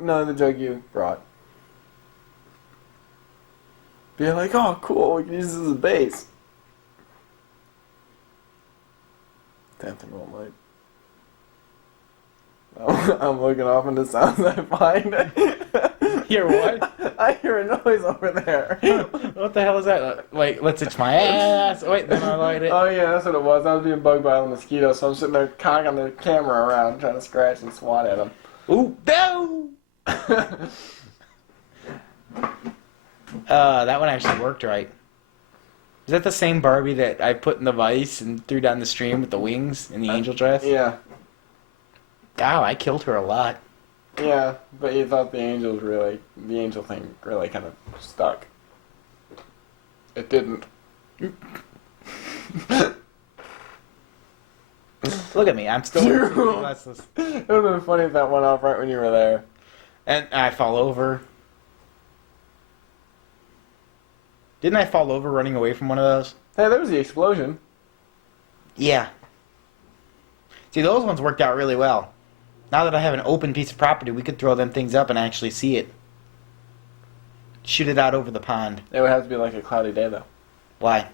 you brought. But you're like, oh, cool. We can use this as a base. Damn thing won't light. I'm looking off into sounds I find. Hear what? I hear a noise over there. What the hell is that? Wait, let's itch my ass. Wait, then I light it. Oh yeah, that's what it was. I was being bugged by a mosquito, so I'm sitting there cocking the camera around, trying to scratch and swat at them. Ooh, no! That one actually worked right. Is that the same Barbie that I put in the vise and threw down the stream with the wings and the angel dress? Yeah. Wow, I killed her a lot. Yeah, but you thought the angel thing really kind of stuck. It didn't. Look at me, I'm still restless. It would have been funny if that went off right when you were there. And I fall over. Didn't I fall over running away from one of those? Hey, there was the explosion. Yeah. See, those ones worked out really well. Now that I have an open piece of property, we could throw them things up and actually see it. Shoot it out over the pond. It would have to be like a cloudy day, though. Why?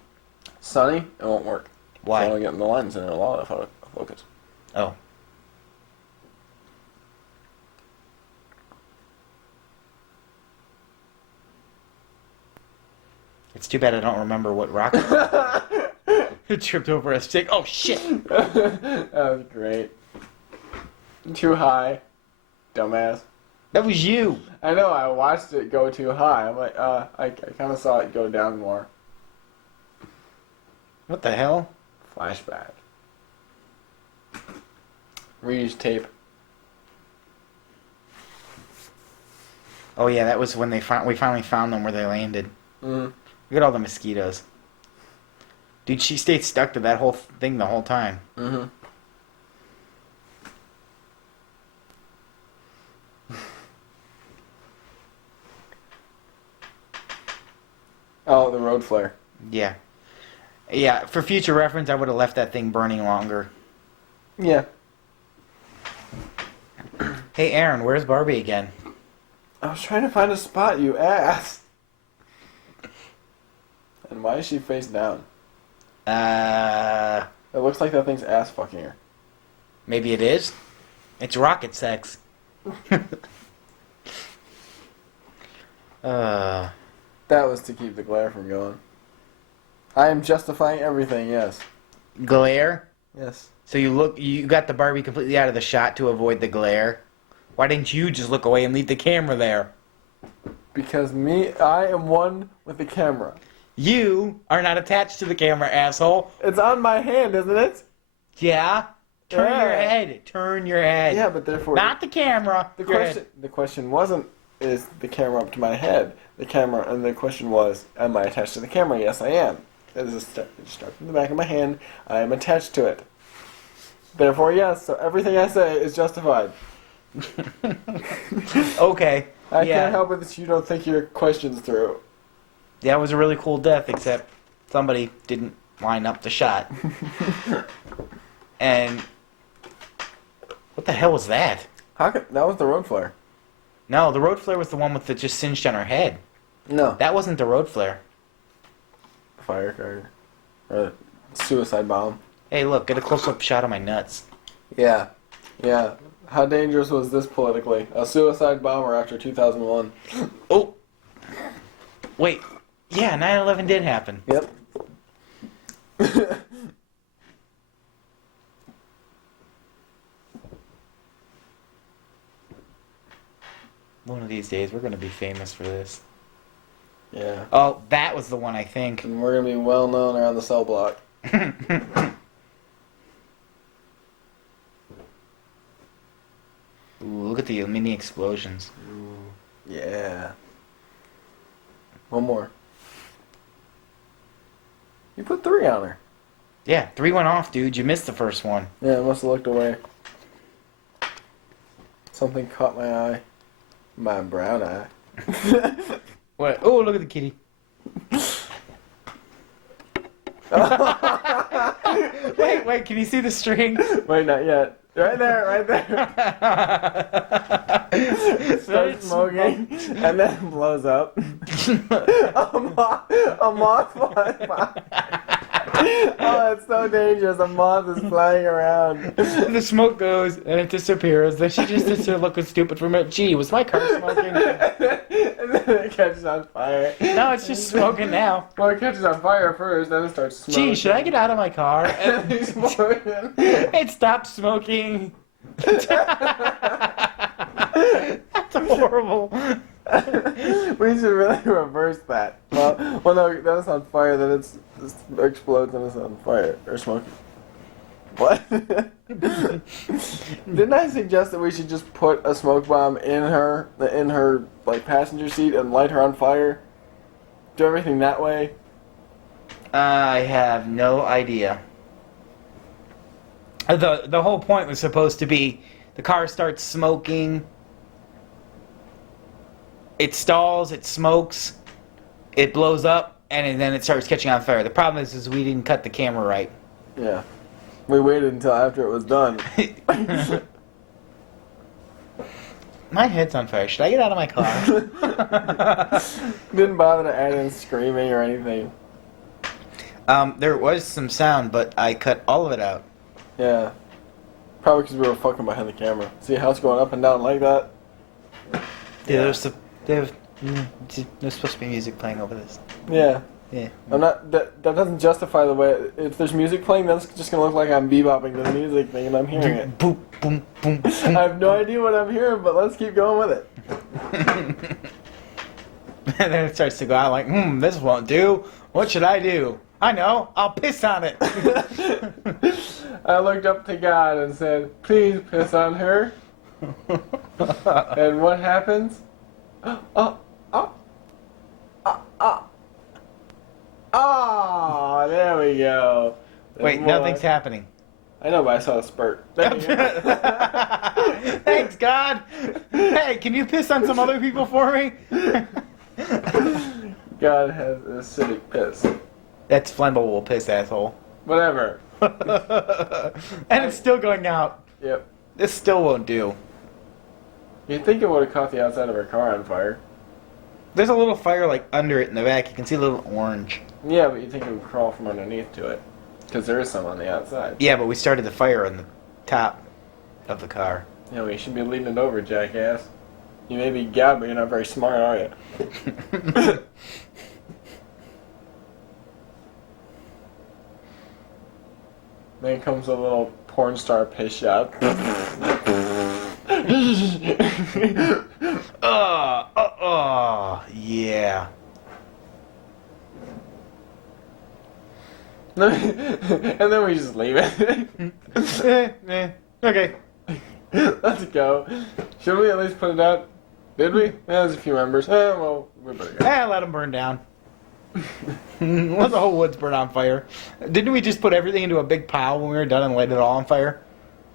Sunny, it won't work. Why? It's only getting the lens and it'll auto focus. Oh. It's too bad I don't remember what rocket it tripped over a stick. Oh, shit! That was great. Too high. Dumbass. That was you! I know, I watched it go too high. I'm like, I kind of saw it go down more. What the hell? Flashback. Reuse tape. Oh yeah, that was when we finally found them where they landed. Mm. Look at all the mosquitoes. Dude, she stayed stuck to that whole thing the whole time. Mm-hmm. Oh, the road flare. Yeah. Yeah, for future reference, I would have left that thing burning longer. Yeah. Hey, Aaron, where's Barbie again? I was trying to find a spot, you ass. And why is she face down? It looks like that thing's ass fucking her. Maybe it is. It's rocket sex. That was to keep the glare from going. I am justifying everything, yes. Glare? Yes. So you got the Barbie completely out of the shot to avoid the glare. Why didn't you just look away and leave the camera there? Because I am one with the camera. You are not attached to the camera, asshole. It's on my hand, isn't it? Yeah? Turn your Yeah. head. Turn your head. Yeah, but therefore... Not the camera. The question wasn't, is the camera up to my head? The question was, am I attached to the camera? Yes, I am. It is stuck in the back of my hand. I am attached to it. Therefore, yes, so everything I say is justified. Okay. I can't help it that you don't think your questions through. That was a really cool death, except somebody didn't line up the shot. And what the hell was that? That was the road flare. No, the road flare was the one with the just singed on her head. No. That wasn't the road flare. Firecracker. Or suicide bomb. Hey, look, get a close-up shot of my nuts. Yeah. Yeah. How dangerous was this politically? A suicide bomber after 2001. Oh! Wait. Yeah, 9/11 did happen. Yep. One of these days, we're gonna be famous for this. Yeah. Oh, that was the one, I think. And we're gonna be well known around the cell block. Ooh, look at the mini explosions. Yeah. One more. You put 3 on her. Yeah, 3 went off, dude. You missed the first one. Yeah, I must have looked away. Something caught my eye. My brown eye. What? Oh, look at the kitty. Wait, can you see the string? Wait, not yet. Right there, right there. Starts smoking and then blows up. a moth flies by. Oh, it's so dangerous. A moth is flying around. The smoke goes and it disappears. Then she just sits there looking stupid for a minute. Gee, was my car smoking? And then it catches on fire. No, it's just smoking now. Well, it catches on fire first, then it starts smoking. Gee, should I get out of my car? And it's smoking. It stopped smoking. That's horrible. We should really reverse that. Well, no, then it's on fire, then it explodes and it's on fire. Or smoking. What? Didn't I suggest that we should just put a smoke bomb in her like passenger seat and light her on fire? Do everything that way? I have no idea. The whole point was supposed to be the car starts smoking, it stalls, it smokes, it blows up, and then it starts catching on fire. The problem is we didn't cut the camera right. Yeah. We waited until after it was done. My head's on fire. Should I get out of my car? Didn't bother to add in screaming or anything. There was some sound, but I cut all of it out. Yeah. Probably because we were fucking behind the camera. See how it's going up and down like that? Yeah, there's supposed to be music playing over this. Yeah. Yeah. I'm not. That doesn't justify the way. If there's music playing, that's just gonna look like I'm bebopping to the music thing, and I'm hearing it. Boom, boom, boom, boom. I have no idea what I'm hearing, but let's keep going with it. And then it starts to go out like, this won't do. What should I do? I know. I'll piss on it. I looked up to God and said, "Please piss on her." And what happens? Oh, there we go. There's Wait, more. nothing's happening. I know, but I saw a spurt. Thanks, God. Hey, can you piss on some other people for me? God has acidic piss. That's flammable piss, asshole. Whatever. And it's still going out. Yep. This still won't do. You'd think it would have caught the outside of her car on fire. There's a little fire like under it in the back. You can see a little orange. Yeah, but you'd think it would crawl from underneath to it. Because there is some on the outside. Yeah, but we started the fire on the top of the car. Yeah, well, you should be leading it over, jackass. You may be God, but you're not very smart, are you? Then comes a little porn star piss shot. Yeah. And then we just leave it. Okay. Let's go. Should we at least put it out? Did we? Yeah, there's a few members. Well, we better go. Let them burn down. Let the whole woods burn on fire. Didn't we just put everything into a big pile when we were done and light it all on fire?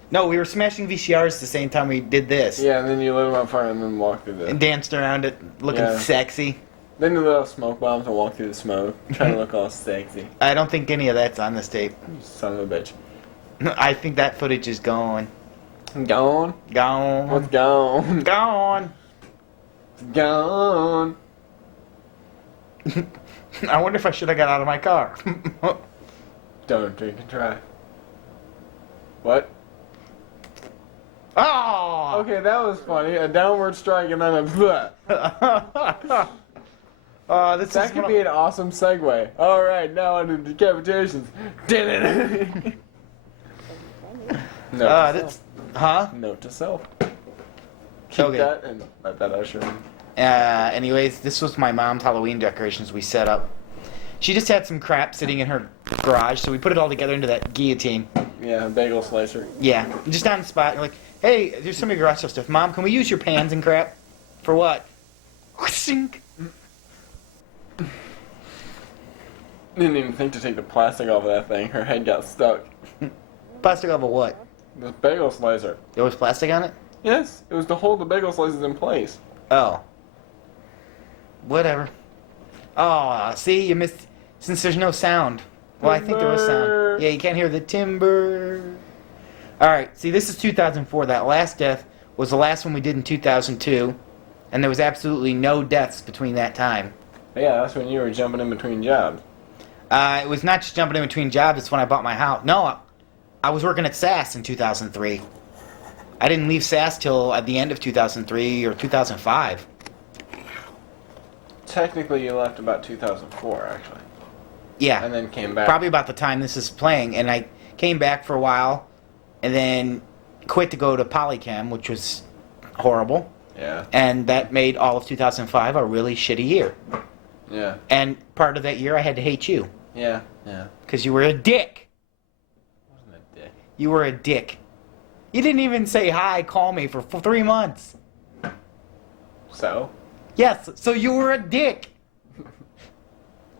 No, we were smashing VCRs the same time we did this. Yeah, and then you lit them on fire and then walked through And the... danced around it, looking Yeah. sexy. Then you lit off smoke bombs and walked through the smoke, trying to look all sexy. I don't think any of that's on this tape. You son of a bitch. I think that footage is gone. Gone? Gone. What's gone? Gone. Gone. I wonder if I should have got out of my car. Don't drink and drive. What? Oh! Okay, that was funny. A downward strike and then a bleh. This That is could be an awesome segue. All right, now on to decapitations. Note to self. Huh? Note to self. Keep Okay. that and let that usher in. Anyways, this was my mom's Halloween decorations we set up. She just had some crap sitting in her garage, so we put it all together into that guillotine. Yeah, bagel slicer. Yeah, just on the spot. Like, hey, there's some of your garage sale stuff. Mom, can we use your pans and crap? For what? Sink. Didn't even think to take the plastic off of that thing. Her head got stuck. Plastic off of what? The bagel slicer. There was plastic on it? Yes, it was to hold the bagel slices in place. Oh. Whatever. Oh, see, you missed. Since there's no sound. Well, I think there was Timber. sound. Yeah, you can't hear the timber. Alright, see, this is 2004. That last death was the last one we did in 2002. And there was absolutely no deaths between that time. Yeah, that's when you were jumping in between jobs. It was not just jumping in between jobs, it's when I bought my house. No, I was working at SAS in 2003. I didn't leave SAS till at the end of 2003 or 2005. Technically, you left about 2004, actually. Yeah. And then came back. Probably about the time this is playing. And I came back for a while and then quit to go to Polychem, which was horrible. Yeah. And that made all of 2005 a really shitty year. Yeah. And part of that year I had to hate you. Yeah. Yeah. Because you were a dick. Wasn't a dick. You were a dick. You didn't even say hi, call me for 3 months. So? Yes, so you were a dick.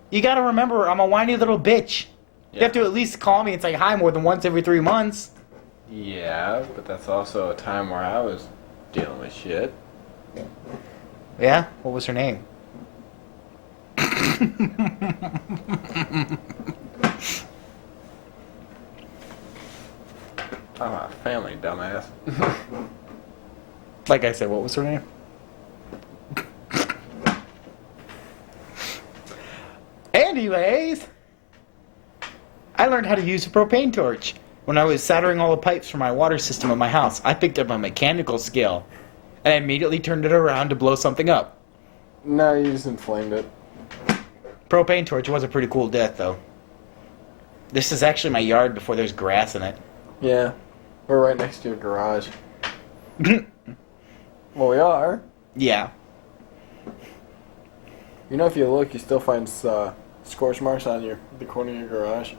You gotta remember, I'm a whiny little bitch. You have to at least call me and say hi more than once every 3 months. Yeah, but that's also a time where I was dealing with shit. Yeah? What was her name? I'm a family dumbass. Like I said, what was her name? Anyways, I learned how to use a propane torch. When I was soldering all the pipes for my water system at my house, I picked up a mechanical skill. And I immediately turned it around to blow something up. No, you just inflamed it. Propane torch was a pretty cool death, though. This is actually my yard before there's grass in it. Yeah. We're right next to your garage. Well, we are. Yeah. You know, if you look, you still find scorch marks on the corner of your garage.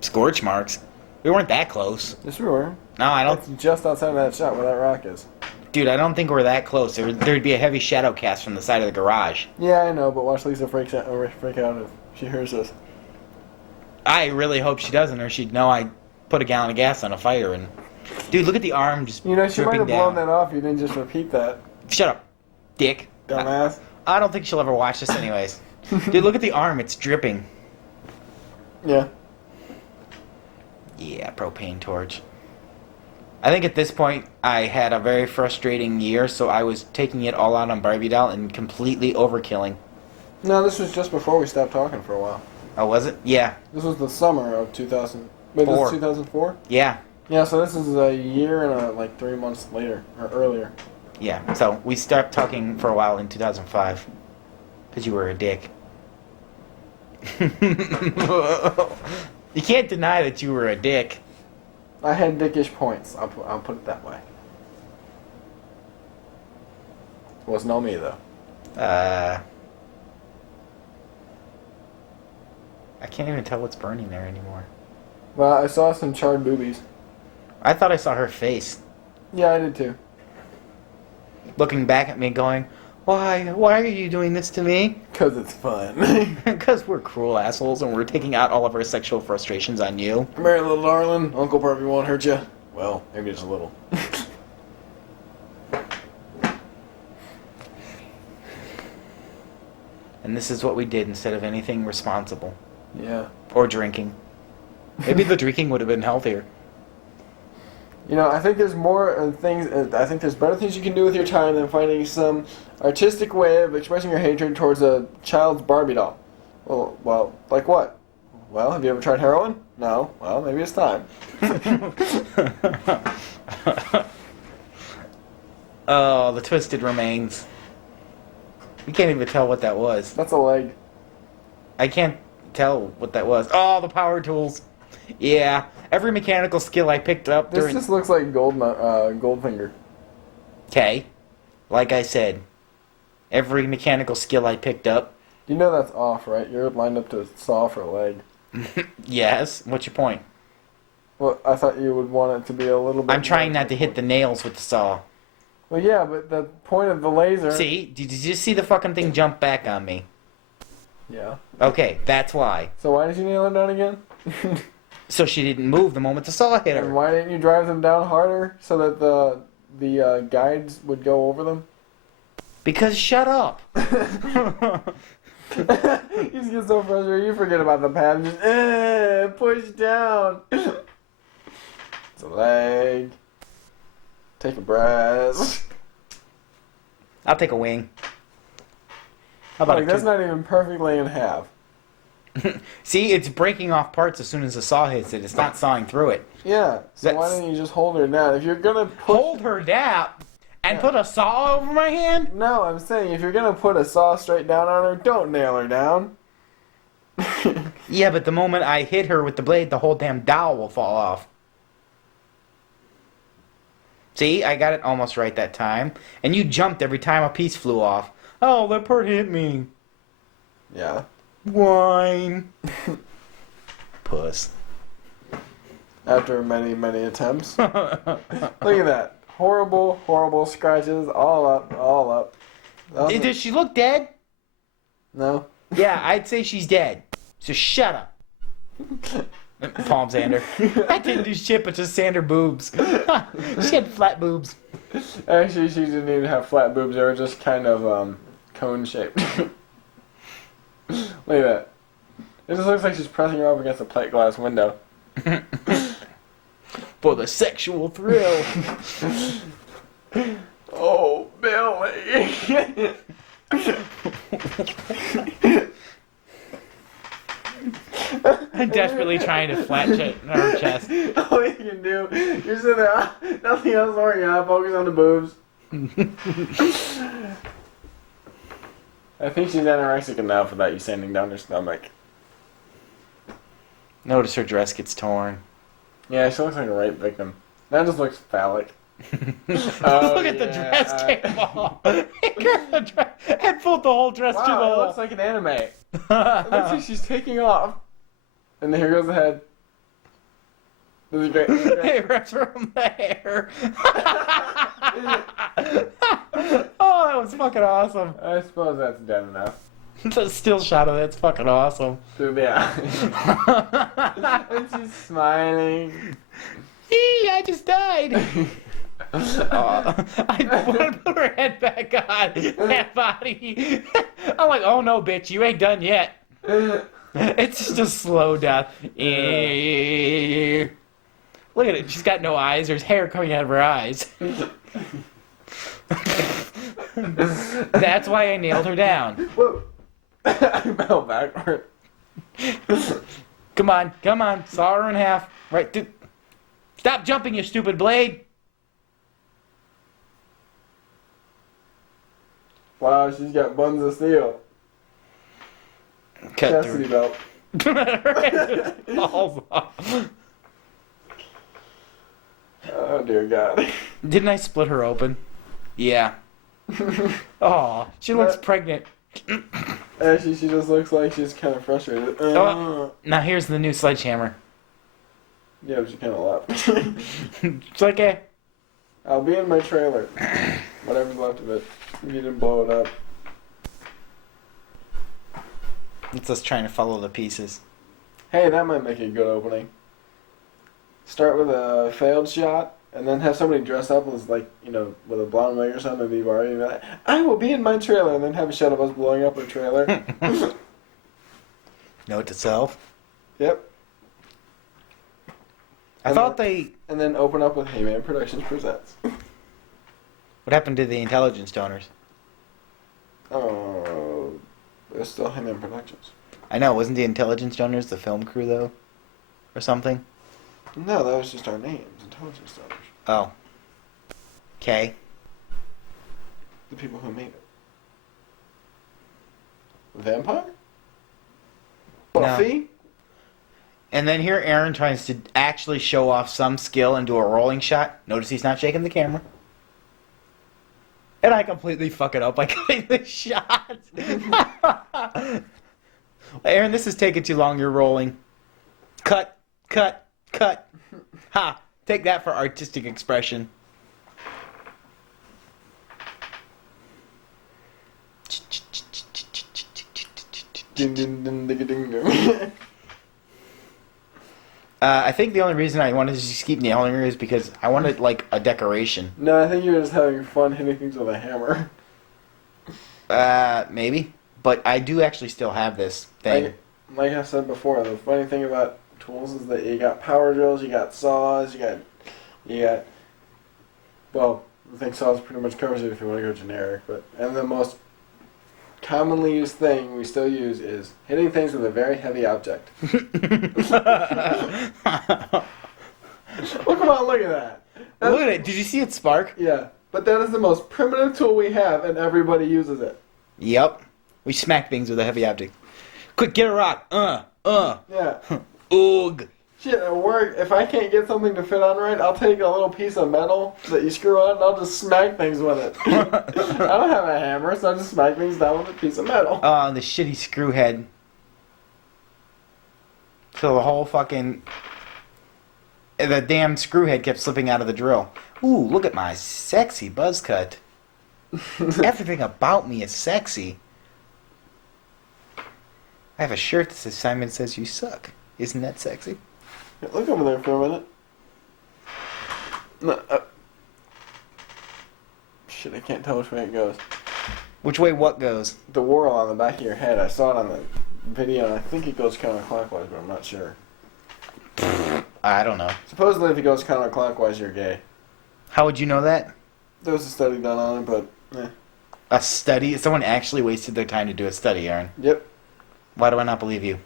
Scorch marks? We weren't that close. Yes, we were. No, I don't... That's just outside of that shot where that rock is. Dude, I don't think we're that close. There'd be a heavy shadow cast from the side of the garage. Yeah, I know, but watch Lisa freak out if she hears us. I really hope she doesn't, or she'd know I put a gallon of gas on a fire and... Dude, look at the arm just You know, she might dripping have blown down. that off. You didn't just repeat that. Shut up, dick. Dumbass. I don't think she'll ever watch this anyways. Dude, look at the arm. It's dripping. Yeah. Yeah, propane torch. I think at this point, I had a very frustrating year, so I was taking it all out on Barbie doll and completely overkilling. No, this was just before we stopped talking for a while. Oh, was it? Yeah. This was the summer of 2000. Wait, this is 2004? Yeah. Yeah, so this is a year and like 3 months later, or earlier. Yeah. So we stopped talking for a while in 2005. Because you were a dick. You can't deny that you were a dick. I had dickish points. I'll put it that way. It wasn't all me, though. I can't even tell what's burning there anymore. Well, I saw some charred boobies. I thought I saw her face. Yeah, I did too. Looking back at me going, Why are you doing this to me? Because it's fun. Because we're cruel assholes and we're taking out all of our sexual frustrations on you. Come here, little darling. Uncle Barbie won't hurt you. Well, maybe just a little. And this is what we did instead of anything responsible. Yeah. Or drinking. Maybe the drinking would have been healthier. You know, I think there's more things. I think there's better things you can do with your time than finding some artistic way of expressing your hatred towards a child's Barbie doll. Well, like what? Well, have you ever tried heroin? No. Well, maybe it's time. Oh, the twisted remains. You can't even tell what that was. That's a leg. I can't tell what that was. Oh, the power tools. Yeah, every mechanical skill I picked up This during... just looks like Goldfinger. Okay, like I said, every mechanical skill I picked up. You know that's off, right? You're lined up to saw for a leg. Yes, what's your point? Well, I thought you would want it to be a little bit... I'm trying not to hit the nails with the saw. Well, yeah, but the point of the laser... See? Did you just see the fucking thing jump back on me? Yeah. Okay, that's why. So why did you nail it down again? So she didn't move the moment the saw hit And her. why didn't you drive them down harder so that the guides would go over them? Because shut up. You just get so frustrated, you forget about the pad and just push down. It's a leg. Take a breath. I'll take a wing. How about Like, a that's two? not even perfectly in half. See, it's breaking off parts as soon as the saw hits it. It's not sawing through it. Yeah, so why That's- don't you just hold her down? If you're gonna push... Hold her down and Yeah. put a saw over my hand? No, I'm saying if you're gonna put a saw straight down on her, don't nail her down. Yeah, but the moment I hit her with the blade, the whole damn dowel will fall off. See, I got it almost right that time. And you jumped every time a piece flew off. Oh, that part hit me. Yeah. Whine. Puss. After many, many attempts. Look at that. Horrible, horrible scratches all up, all up. Nothing- Does she look dead? No? Yeah, I'd say she's dead. So shut up. Palm sander. I didn't do shit but just sand her boobs. She had flat boobs. Actually, she didn't even have flat boobs. They were just kind of cone-shaped. Look at that. It just looks like she's pressing her up against a plate glass window. For the sexual thrill. Oh, Billy! I'm desperately trying to flat check her chest. All you can do, you're sitting there, nothing else working out, focus on the boobs. I think she's anorexic enough without you sanding down her stomach. Notice her dress gets torn. Yeah, she looks like a rape victim. That just looks phallic. Look at the dress came off. And pulled the whole dress to the Wow, it hole. looks like an anime. It looks like she's taking off. And then here goes the head. This is great. This is great. It rips from the hair. Oh, that was fucking awesome. I suppose that's dead enough. The still shot of that's fucking awesome. So, yeah. And she's smiling. Eee, I just died. I want to put her head back on that body. I'm like, oh no, bitch, you ain't done yet. It's just a slow death. Look at it. She's got no eyes. There's hair coming out of her eyes. That's why I nailed her down. Whoa. I fell backward. Come on, come on. Saw her in half. Right. Stop jumping, you stupid blade. Wow, she's got buns of steel. Cut Chastity through. belt. Her head falls off. Oh, dear God. Didn't I split her open? Yeah. Oh, she looks pregnant. Actually, she just looks like she's kind of frustrated. Now here's the new sledgehammer. Yeah, but she kind of left. It's okay. I'll be in my trailer. Whatever's left of it. If you didn't blow it up. It's us trying to follow the pieces. Hey, that might make a good opening. Start with a failed shot, and then have somebody dress up as, like, you know, with a blonde wig or something, and be like, I will be in my trailer, and then have a shot of us blowing up our trailer. Note to self. Yep. I thought they... And then open up with HEYMAN Productions Presents. What happened to the intelligence donors? Oh, there's still HEYMAN Productions. I know, wasn't the intelligence donors the film crew, though? Or something? No, that was just our names, Intelligence Donors. Oh. Okay. The people who made it. Vampire? Buffy? And then here Aaron tries to actually show off some skill and do a rolling shot. Notice he's not shaking the camera. And I completely fuck it up by cutting the shot. Aaron, this is taking too long. You're rolling. Cut, cut, cut. Ha! Take that for artistic expression. Ding, ding, ding, ding, ding, ding. I think the only reason I wanted to just keep nailing her is because I wanted, like, a decoration. No, I think you're just having fun hitting things with a hammer. Maybe. But I do actually still have this thing. Like I said before, the funny thing about tools is that you got power drills, you got saws, you got, well, I think saws pretty much covers it if you want to go generic, and the most commonly used thing we still use is hitting things with a very heavy object. Well, come on, look at that. Look at it. Did you see it spark? Yeah, but that is the most primitive tool we have, and everybody uses it. Yep. We smack things with a heavy object. Quick, get a rock. Yeah. Oog. Shit, at work, if I can't get something to fit on right, I'll take a little piece of metal that you screw on and I'll just smack things with it. I don't have a hammer, so I just smack things down with a piece of metal. Oh, the shitty screw head. So the whole fucking... The damn screw head kept slipping out of the drill. Ooh, look at my sexy buzz cut. Everything about me is sexy. I have a shirt that says Simon Says You Suck. Isn't that sexy? Look over there for a minute. No, shit, I can't tell which way it goes. Which way what goes? The whorl on the back of your head, I saw it on the video, and I think it goes counterclockwise, but I'm not sure. I don't know. Supposedly if it goes counterclockwise, you're gay. How would you know that? There was a study done on it, but, A study? Someone actually wasted their time to do a study, Aaron. Yep. Why do I not believe you?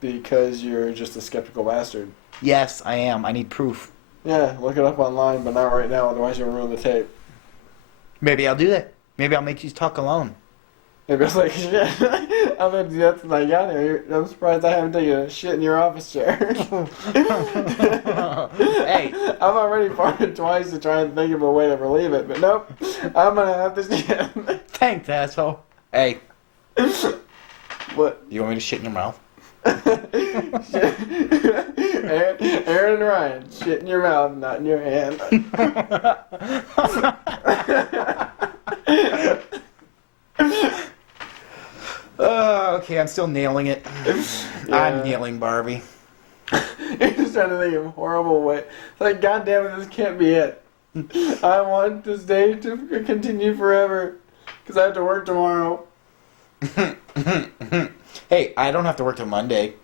Because you're just a skeptical bastard. Yes, I am. I need proof. Yeah, look it up online, but not right now, otherwise you'll ruin the tape. Maybe I'll do that. Maybe I'll make you talk alone. Maybe it's like, shit, I'm gonna do that since I got here. I'm surprised I haven't taken a shit in your office chair. Hey. I've already farted twice to try and think of a way to relieve it, but nope. I'm gonna have to shit. Thanks, asshole. Hey, What? you want me to shit in your mouth? Aaron and Ryan, shit in your mouth, not in your hand. Okay, I'm still nailing it. Yeah. I'm nailing Barbie. You're just trying to think of a horrible way. It's like, God damn it, this can't be it. I want this day to continue forever because I have to work tomorrow. Hey, I don't have to work till Monday.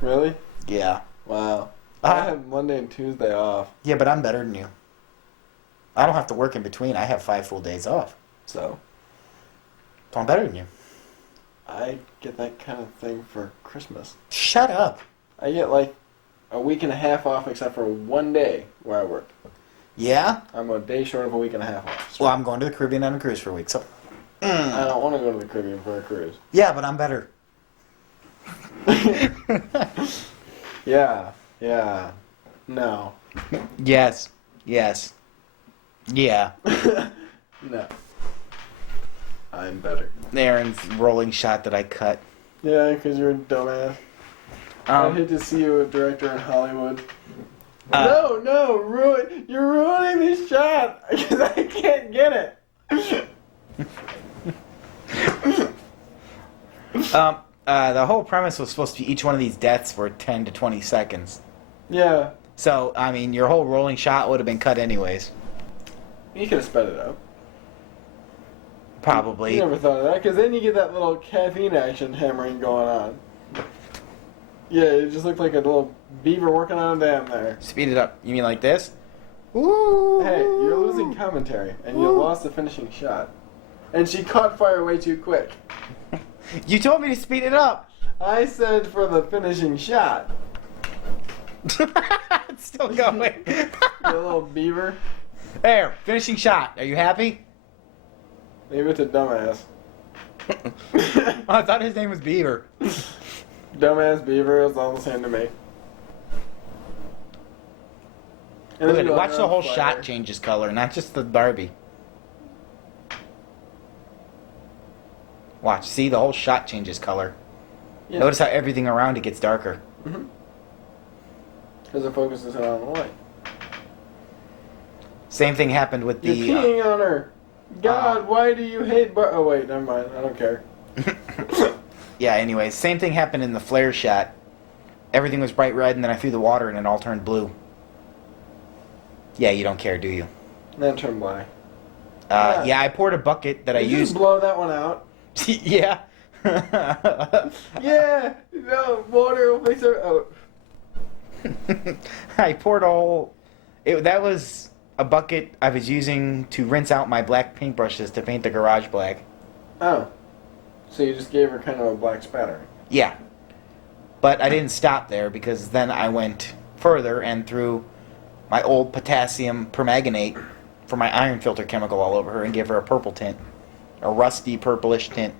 Really? Yeah. Wow. I have Monday and Tuesday off, Yeah, but I'm better than you. I don't have to work in between. I have 5 full days off. so So I'm better than you. I get that kind of thing for Christmas. Shut up. I get like a week and a half off except for one day where I work. Yeah? I'm a day short of a week and a half off. Well, I'm going to the Caribbean on a cruise for a week, so... I don't want to go to the Caribbean for a cruise. Yeah, but I'm better. Yeah. No. Yes. Yes. Yeah. No. I'm better. Aaron's rolling shot that I cut. Yeah, because you're a dumbass. I'd hate to see you a director in Hollywood. No, you're ruining this shot because I can't get it. The whole premise was supposed to be each one of these deaths were 10 to 20 seconds. Yeah, So, I mean, your whole rolling shot would have been cut anyways. you could have sped it up. Probably. You never thought of that because then you get that little caffeine action hammering going on. Yeah, it just looked like a little beaver working on a dam there. Speed it up. You mean like this? Ooh. Hey, you're losing commentary, and you lost the finishing shot. And she caught fire way too quick. You told me to speed it up. I said for the finishing shot. It's still going. You little beaver. There, finishing shot. Are you happy? Maybe it's a dumbass. I thought his name was Beaver. Dumbass Beaver is all the same to me. And Look then at it. you Watch go the around whole fire. shot change his color, not just the Barbie. Watch. See, the whole shot changes color. Yeah. Notice how everything around it gets darker. Because it focuses on the light. Same thing happened with the... You're peeing on her. God, why do you hate oh, wait, never mind. I don't care. Yeah, anyways, same thing happened in the flare shot. Everything was bright red, and then I threw the water, and it all turned blue. Yeah, you don't care, do you? Then turn black. Yeah, I poured a bucket that I Did you used... just blow that one out? Yeah. Yeah! No, water will fix it. Oh. I poured a whole... that was a bucket I was using to rinse out my black paintbrushes to paint the garage black. Oh. So you just gave her kind of a black spatter. Yeah. But I didn't stop there because then I went further and threw my old potassium permanganate for my iron filter chemical all over her and gave her a purple tint. A rusty purplish tint.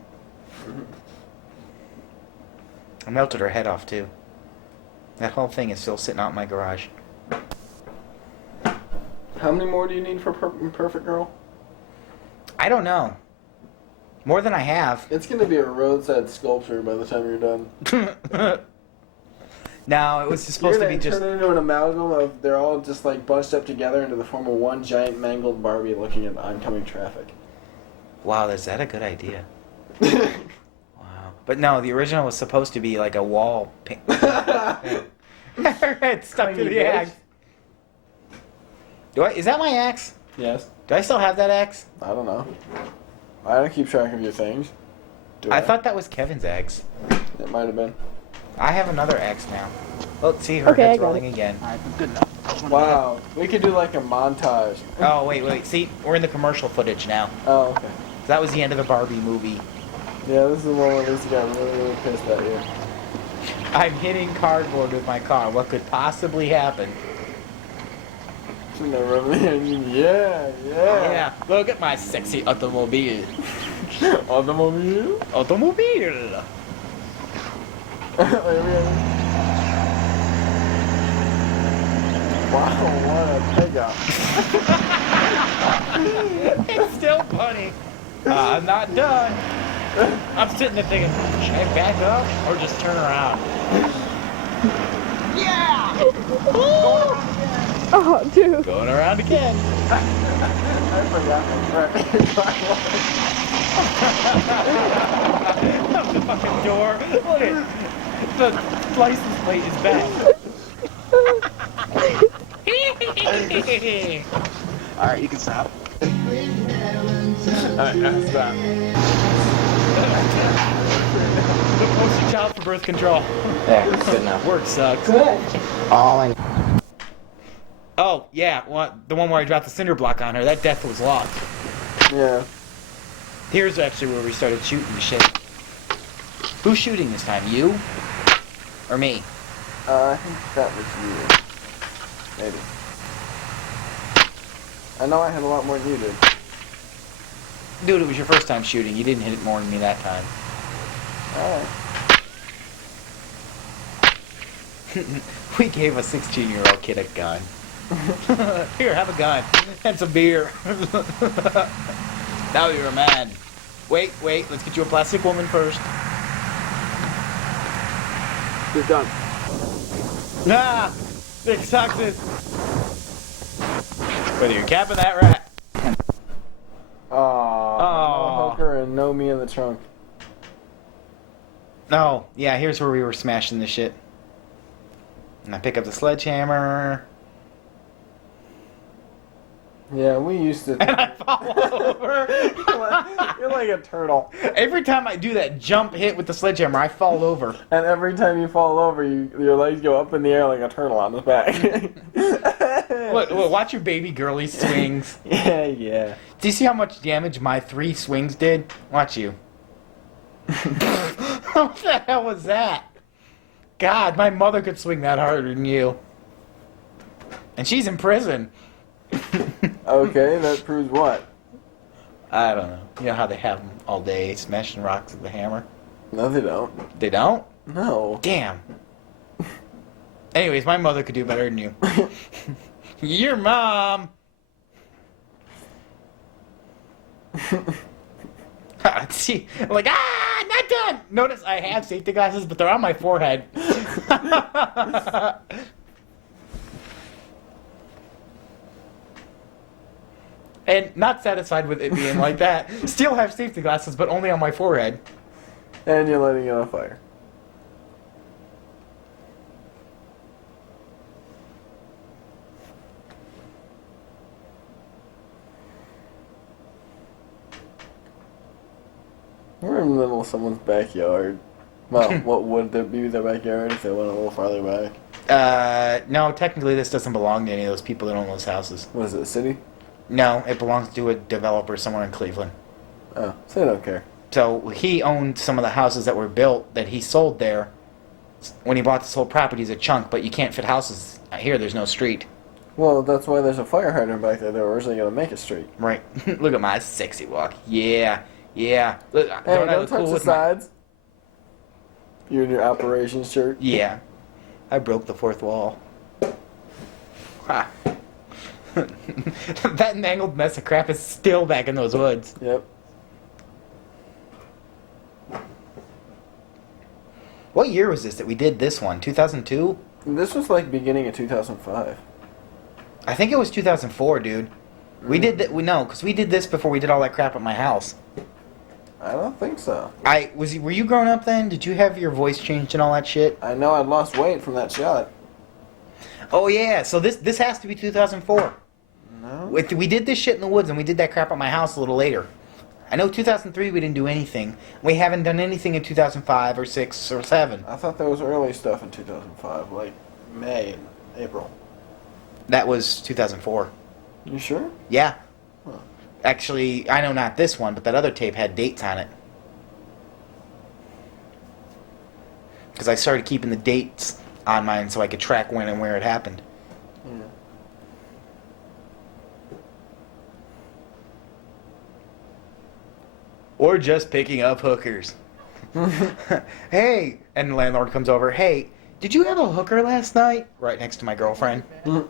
I melted her head off too. That whole thing is still sitting out in my garage. How many more do you need for Perfect Girl? I don't know. More than I have. It's going to be a roadside sculpture by the time you're done. No, it was supposed to be just... turn it into an amalgam of they're all just like bunched up together into the form of one giant mangled Barbie looking at oncoming traffic. Wow, is that a good idea? Wow. But no, the original was supposed to be like a wall paint. Her head stuck to the axe. Is that my axe? Yes. Do I still have that axe? I don't know. I don't keep track of your things. Do I thought that was Kevin's axe. It might have been. I have another axe now. Oh, see, her Okay, I head's got rolling it. again. Alright, good enough. Wow. We could do like a montage. Oh, wait. See, we're in the commercial footage now. Oh, okay. That was the end of the Barbie movie. Yeah, this is the one where Lisa got really, really pissed at you. I'm hitting cardboard with my car. What could possibly happen? Yeah. Yeah, look at my sexy automobile. Automobile? Automobile. Wow, what a pickup. It's still funny. I'm not done. I'm sitting there thinking, should I back up or just turn around? Yeah! Oh, dude. Going around again. I forgot my Out the fucking door. Look at the license plate is back. Alright, you can stop. Alright, stop. The poster child for birth control. There, good enough. Work sucks. All I Oh, yeah, the one where I dropped the cinder block on her. That death was lost. Yeah. Here's actually where we started shooting the shit. Who's shooting this time? You? Or me? I think that was you. Maybe. I know I had a lot more than you did. Dude, it was your first time shooting. You didn't hit it more than me that time. Alright. We gave a 16-year-old kid a gun. Here, have a gun. And some beer. Now you're a man. Wait, let's get you a plastic woman first. You're done. Ah! Big success! Whether you're capping that rat. Aww. Aw. No hooker and no me in the trunk. Oh, yeah, here's where we were smashing the shit. And I pick up the sledgehammer. Yeah, we used to. And I fall over. You're like a turtle. Every time I do that jump hit with the sledgehammer, I fall over. And every time you fall over, your legs go up in the air like a turtle on his back. Look, watch your baby girly swings. Yeah. Do you see how much damage my 3 swings did? Watch you. What the hell was that? God, my mother could swing that harder than you. And she's in prison. Okay, that proves what? I don't know. You know how they have them all day smashing rocks with the hammer? No, they don't. They don't? No. Damn. Anyways, my mother could do better than you. Your mom! See, I'm like, not done! Notice I have safety glasses, but they're on my forehead. And not satisfied with it being like that, still have safety glasses, but only on my forehead. And you're lighting it on fire. We're in the middle of someone's backyard. Well, what would there be their backyard if they went a little farther back? No, technically this doesn't belong to any of those people that own those houses. What is it, a city? No, it belongs to a developer somewhere in Cleveland. Oh, so they don't care. So he owned some of the houses that were built that he sold there. When he bought this whole property, it's a chunk, but you can't fit houses here. There's no street. Well, that's why there's a fire hydrant back there. They were originally going to make a street. Right. Look at my sexy walk. Yeah. Yeah. Look, Hey, I don't look touch cool the with my- sides. You're in your operations shirt. Yeah. I broke the fourth wall. Ha. That mangled mess of crap is still back in those woods. Yep. What year was this that we did this one? 2002? This was like beginning of 2005. I think it was 2004, dude. We did that. No, because we did this before we did all that crap at my house. I don't think so. Were you growing up then? Did you have your voice changed and all that shit? I know I'd lost weight from that shot. Oh yeah. So this has to be 2004. No. We did this shit in the woods and we did that crap at my house a little later. I know 2003 we didn't do anything. We haven't done anything in 2005 or 6 or 7. I thought there was early stuff in 2005, like May and April. That was 2004. You sure? Yeah. Huh. Actually, I know not this one, but that other tape had dates on it. Because I started keeping the dates on mine so I could track when and where it happened. Yeah. Or just picking up hookers. Hey, and the landlord comes over. Hey, did you have a hooker last night? Right next to my girlfriend. No.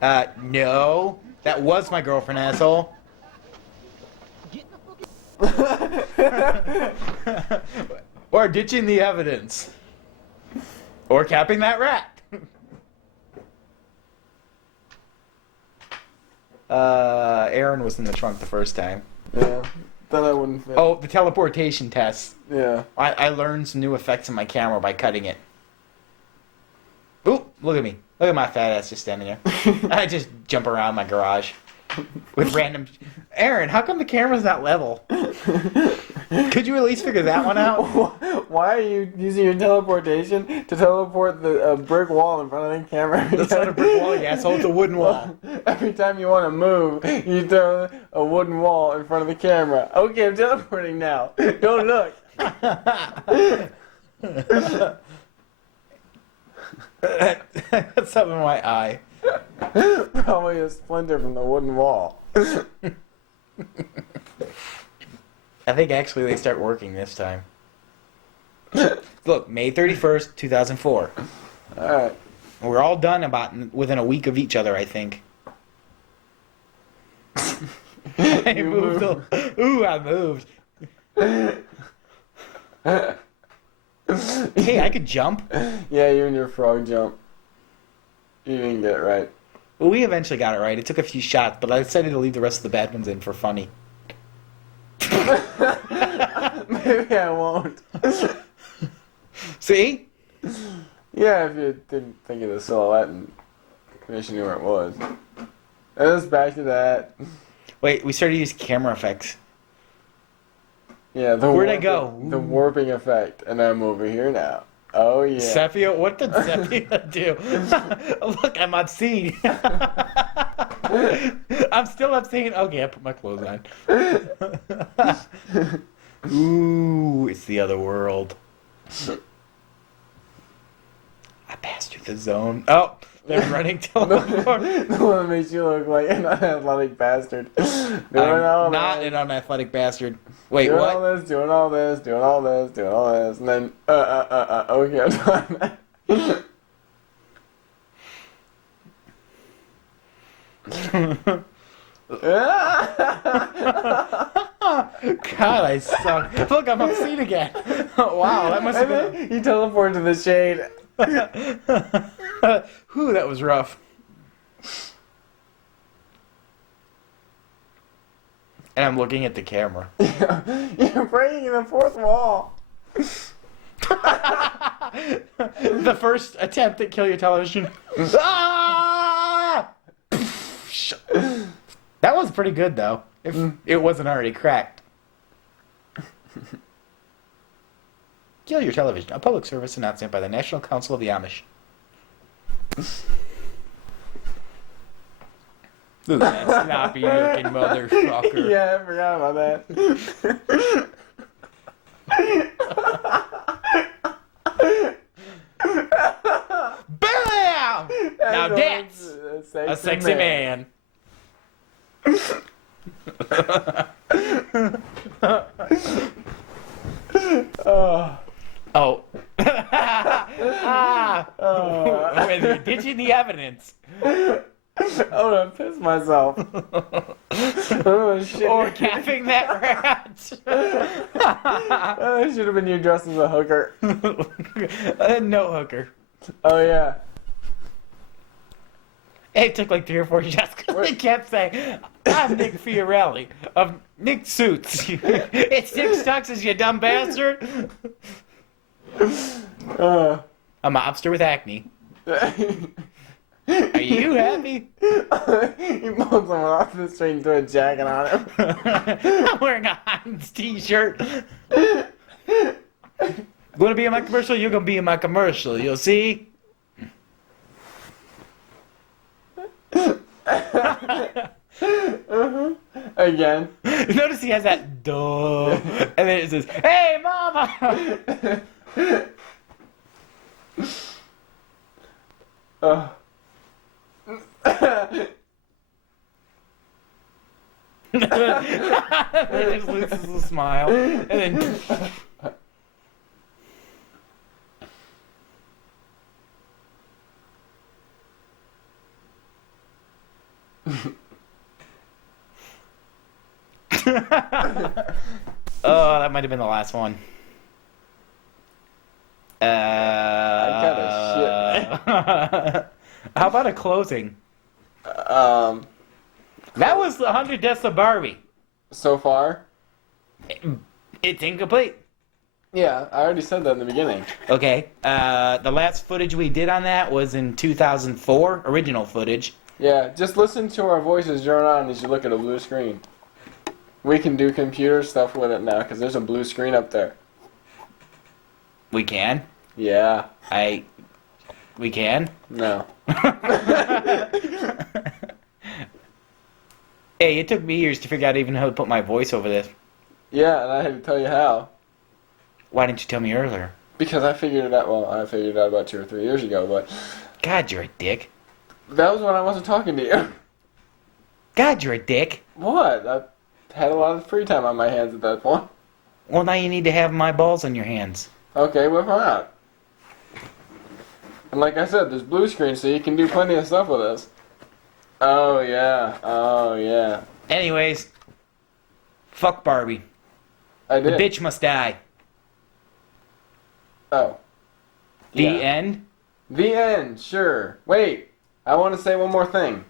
That was my girlfriend, asshole. Or ditching the evidence. Or capping that rat. Aaron was in the trunk the first time. Yeah. Then I wouldn't fit. Oh, the teleportation test. Yeah. I learned some new effects in my camera by cutting it. Ooh, look at me. Look at my fat ass just standing there. I just jump around my garage with random... Aaron, how come the camera's not level? Could you at least figure that one out? Why are you using your teleportation to teleport the brick wall in front of the camera? That's not a brick wall, you asshole. It's a wooden wall. Every time you want to move, you throw a wooden wall in front of the camera. Okay, I'm teleporting now. Don't look. That's something in my eye. Probably a splinter from the wooden wall. I think actually they start working this time. Look, May 31st, 2004. Alright. We're all done within a week of each other, I think. I moved. Ooh, I moved. Hey, I could jump. Yeah, you and your frog jump. You didn't get it right. Well, we eventually got it right. It took a few shots, but I decided to leave the rest of the bad ones in for funny. Maybe I won't. See? Yeah, if you didn't think of the silhouette and wish you knew where it was. And it's back to that. Wait, we started using camera effects. Yeah, Where'd I go? The warping effect. And I'm over here now. Oh, yeah. Sepia? What did Sepia do? Look, I'm obscene. I'm still obscene. Okay, I put my clothes on. Ooh, it's the other world. I passed through the zone. Oh, They're running The teleport. one that makes you look like an unathletic bastard. Doing all I'm not this, an unathletic bastard. Wait, doing what? all this, doing all this, doing all this, doing all this, and then okay, I'm done. God, I suck. Look, I'm obscene again. Wow, that must have And been. then you teleport to the shade. Whew, that was rough. And I'm looking at the camera. You're breaking the fourth wall. The first attempt at kill your television. Ah! That was pretty good, though. If it wasn't already cracked. Kill your television. A public service announcement by the National Council of the Amish. Look at that sloppy looking motherfucker. Yeah, I forgot about that. BAM! Now that's a sexy man. Oh. Oh. We're ditching the evidence. I'm gonna piss myself. Oh shit. Or capping that rat. That should have been you dressed as a hooker. No hooker. Oh yeah. It took like 3 or 4 shots because they kept saying, I'm Nick Fiorelli of Nick Suits. It's Nick Stuxes, you dumb bastard. I'm a mobster with acne. Are you happy? He pulled someone off the street and threw a jacket on him. I'm wearing a Heinz t-shirt. Gonna be in my commercial? You're gonna be in my commercial. You'll see? Again. Notice he has that duh. And then it says, hey, mama! It just loses a smile. And then... Oh, that might have been the last one. How about a closing? That was 100 Deaths of Barbie. So far? It's incomplete. Yeah, I already said that in the beginning. Okay. The last footage we did on that was in 2004, original footage. Yeah, just listen to our voices drone on as you look at a blue screen. We can do computer stuff with it now because there's a blue screen up there. We can? Yeah. We can? No. Hey, it took me years to figure out even how to put my voice over this. Yeah, and I had to tell you how. Why didn't you tell me earlier? Because I figured it out, well, I figured it out about 2 or 3 years ago, but God, you're a dick. that was when I wasn't talking to you. God, you're a dick. What? I had a lot of free time on my hands at that point. Well, now you need to have my balls on your hands. Okay, whip them out. And like I said, there's blue screen, so you can do plenty of stuff with this. Oh, yeah. Oh, yeah. Anyways, fuck Barbie. I The did. bitch must die. Oh. The Yeah. end? The end, sure. Wait, I want to say one more thing.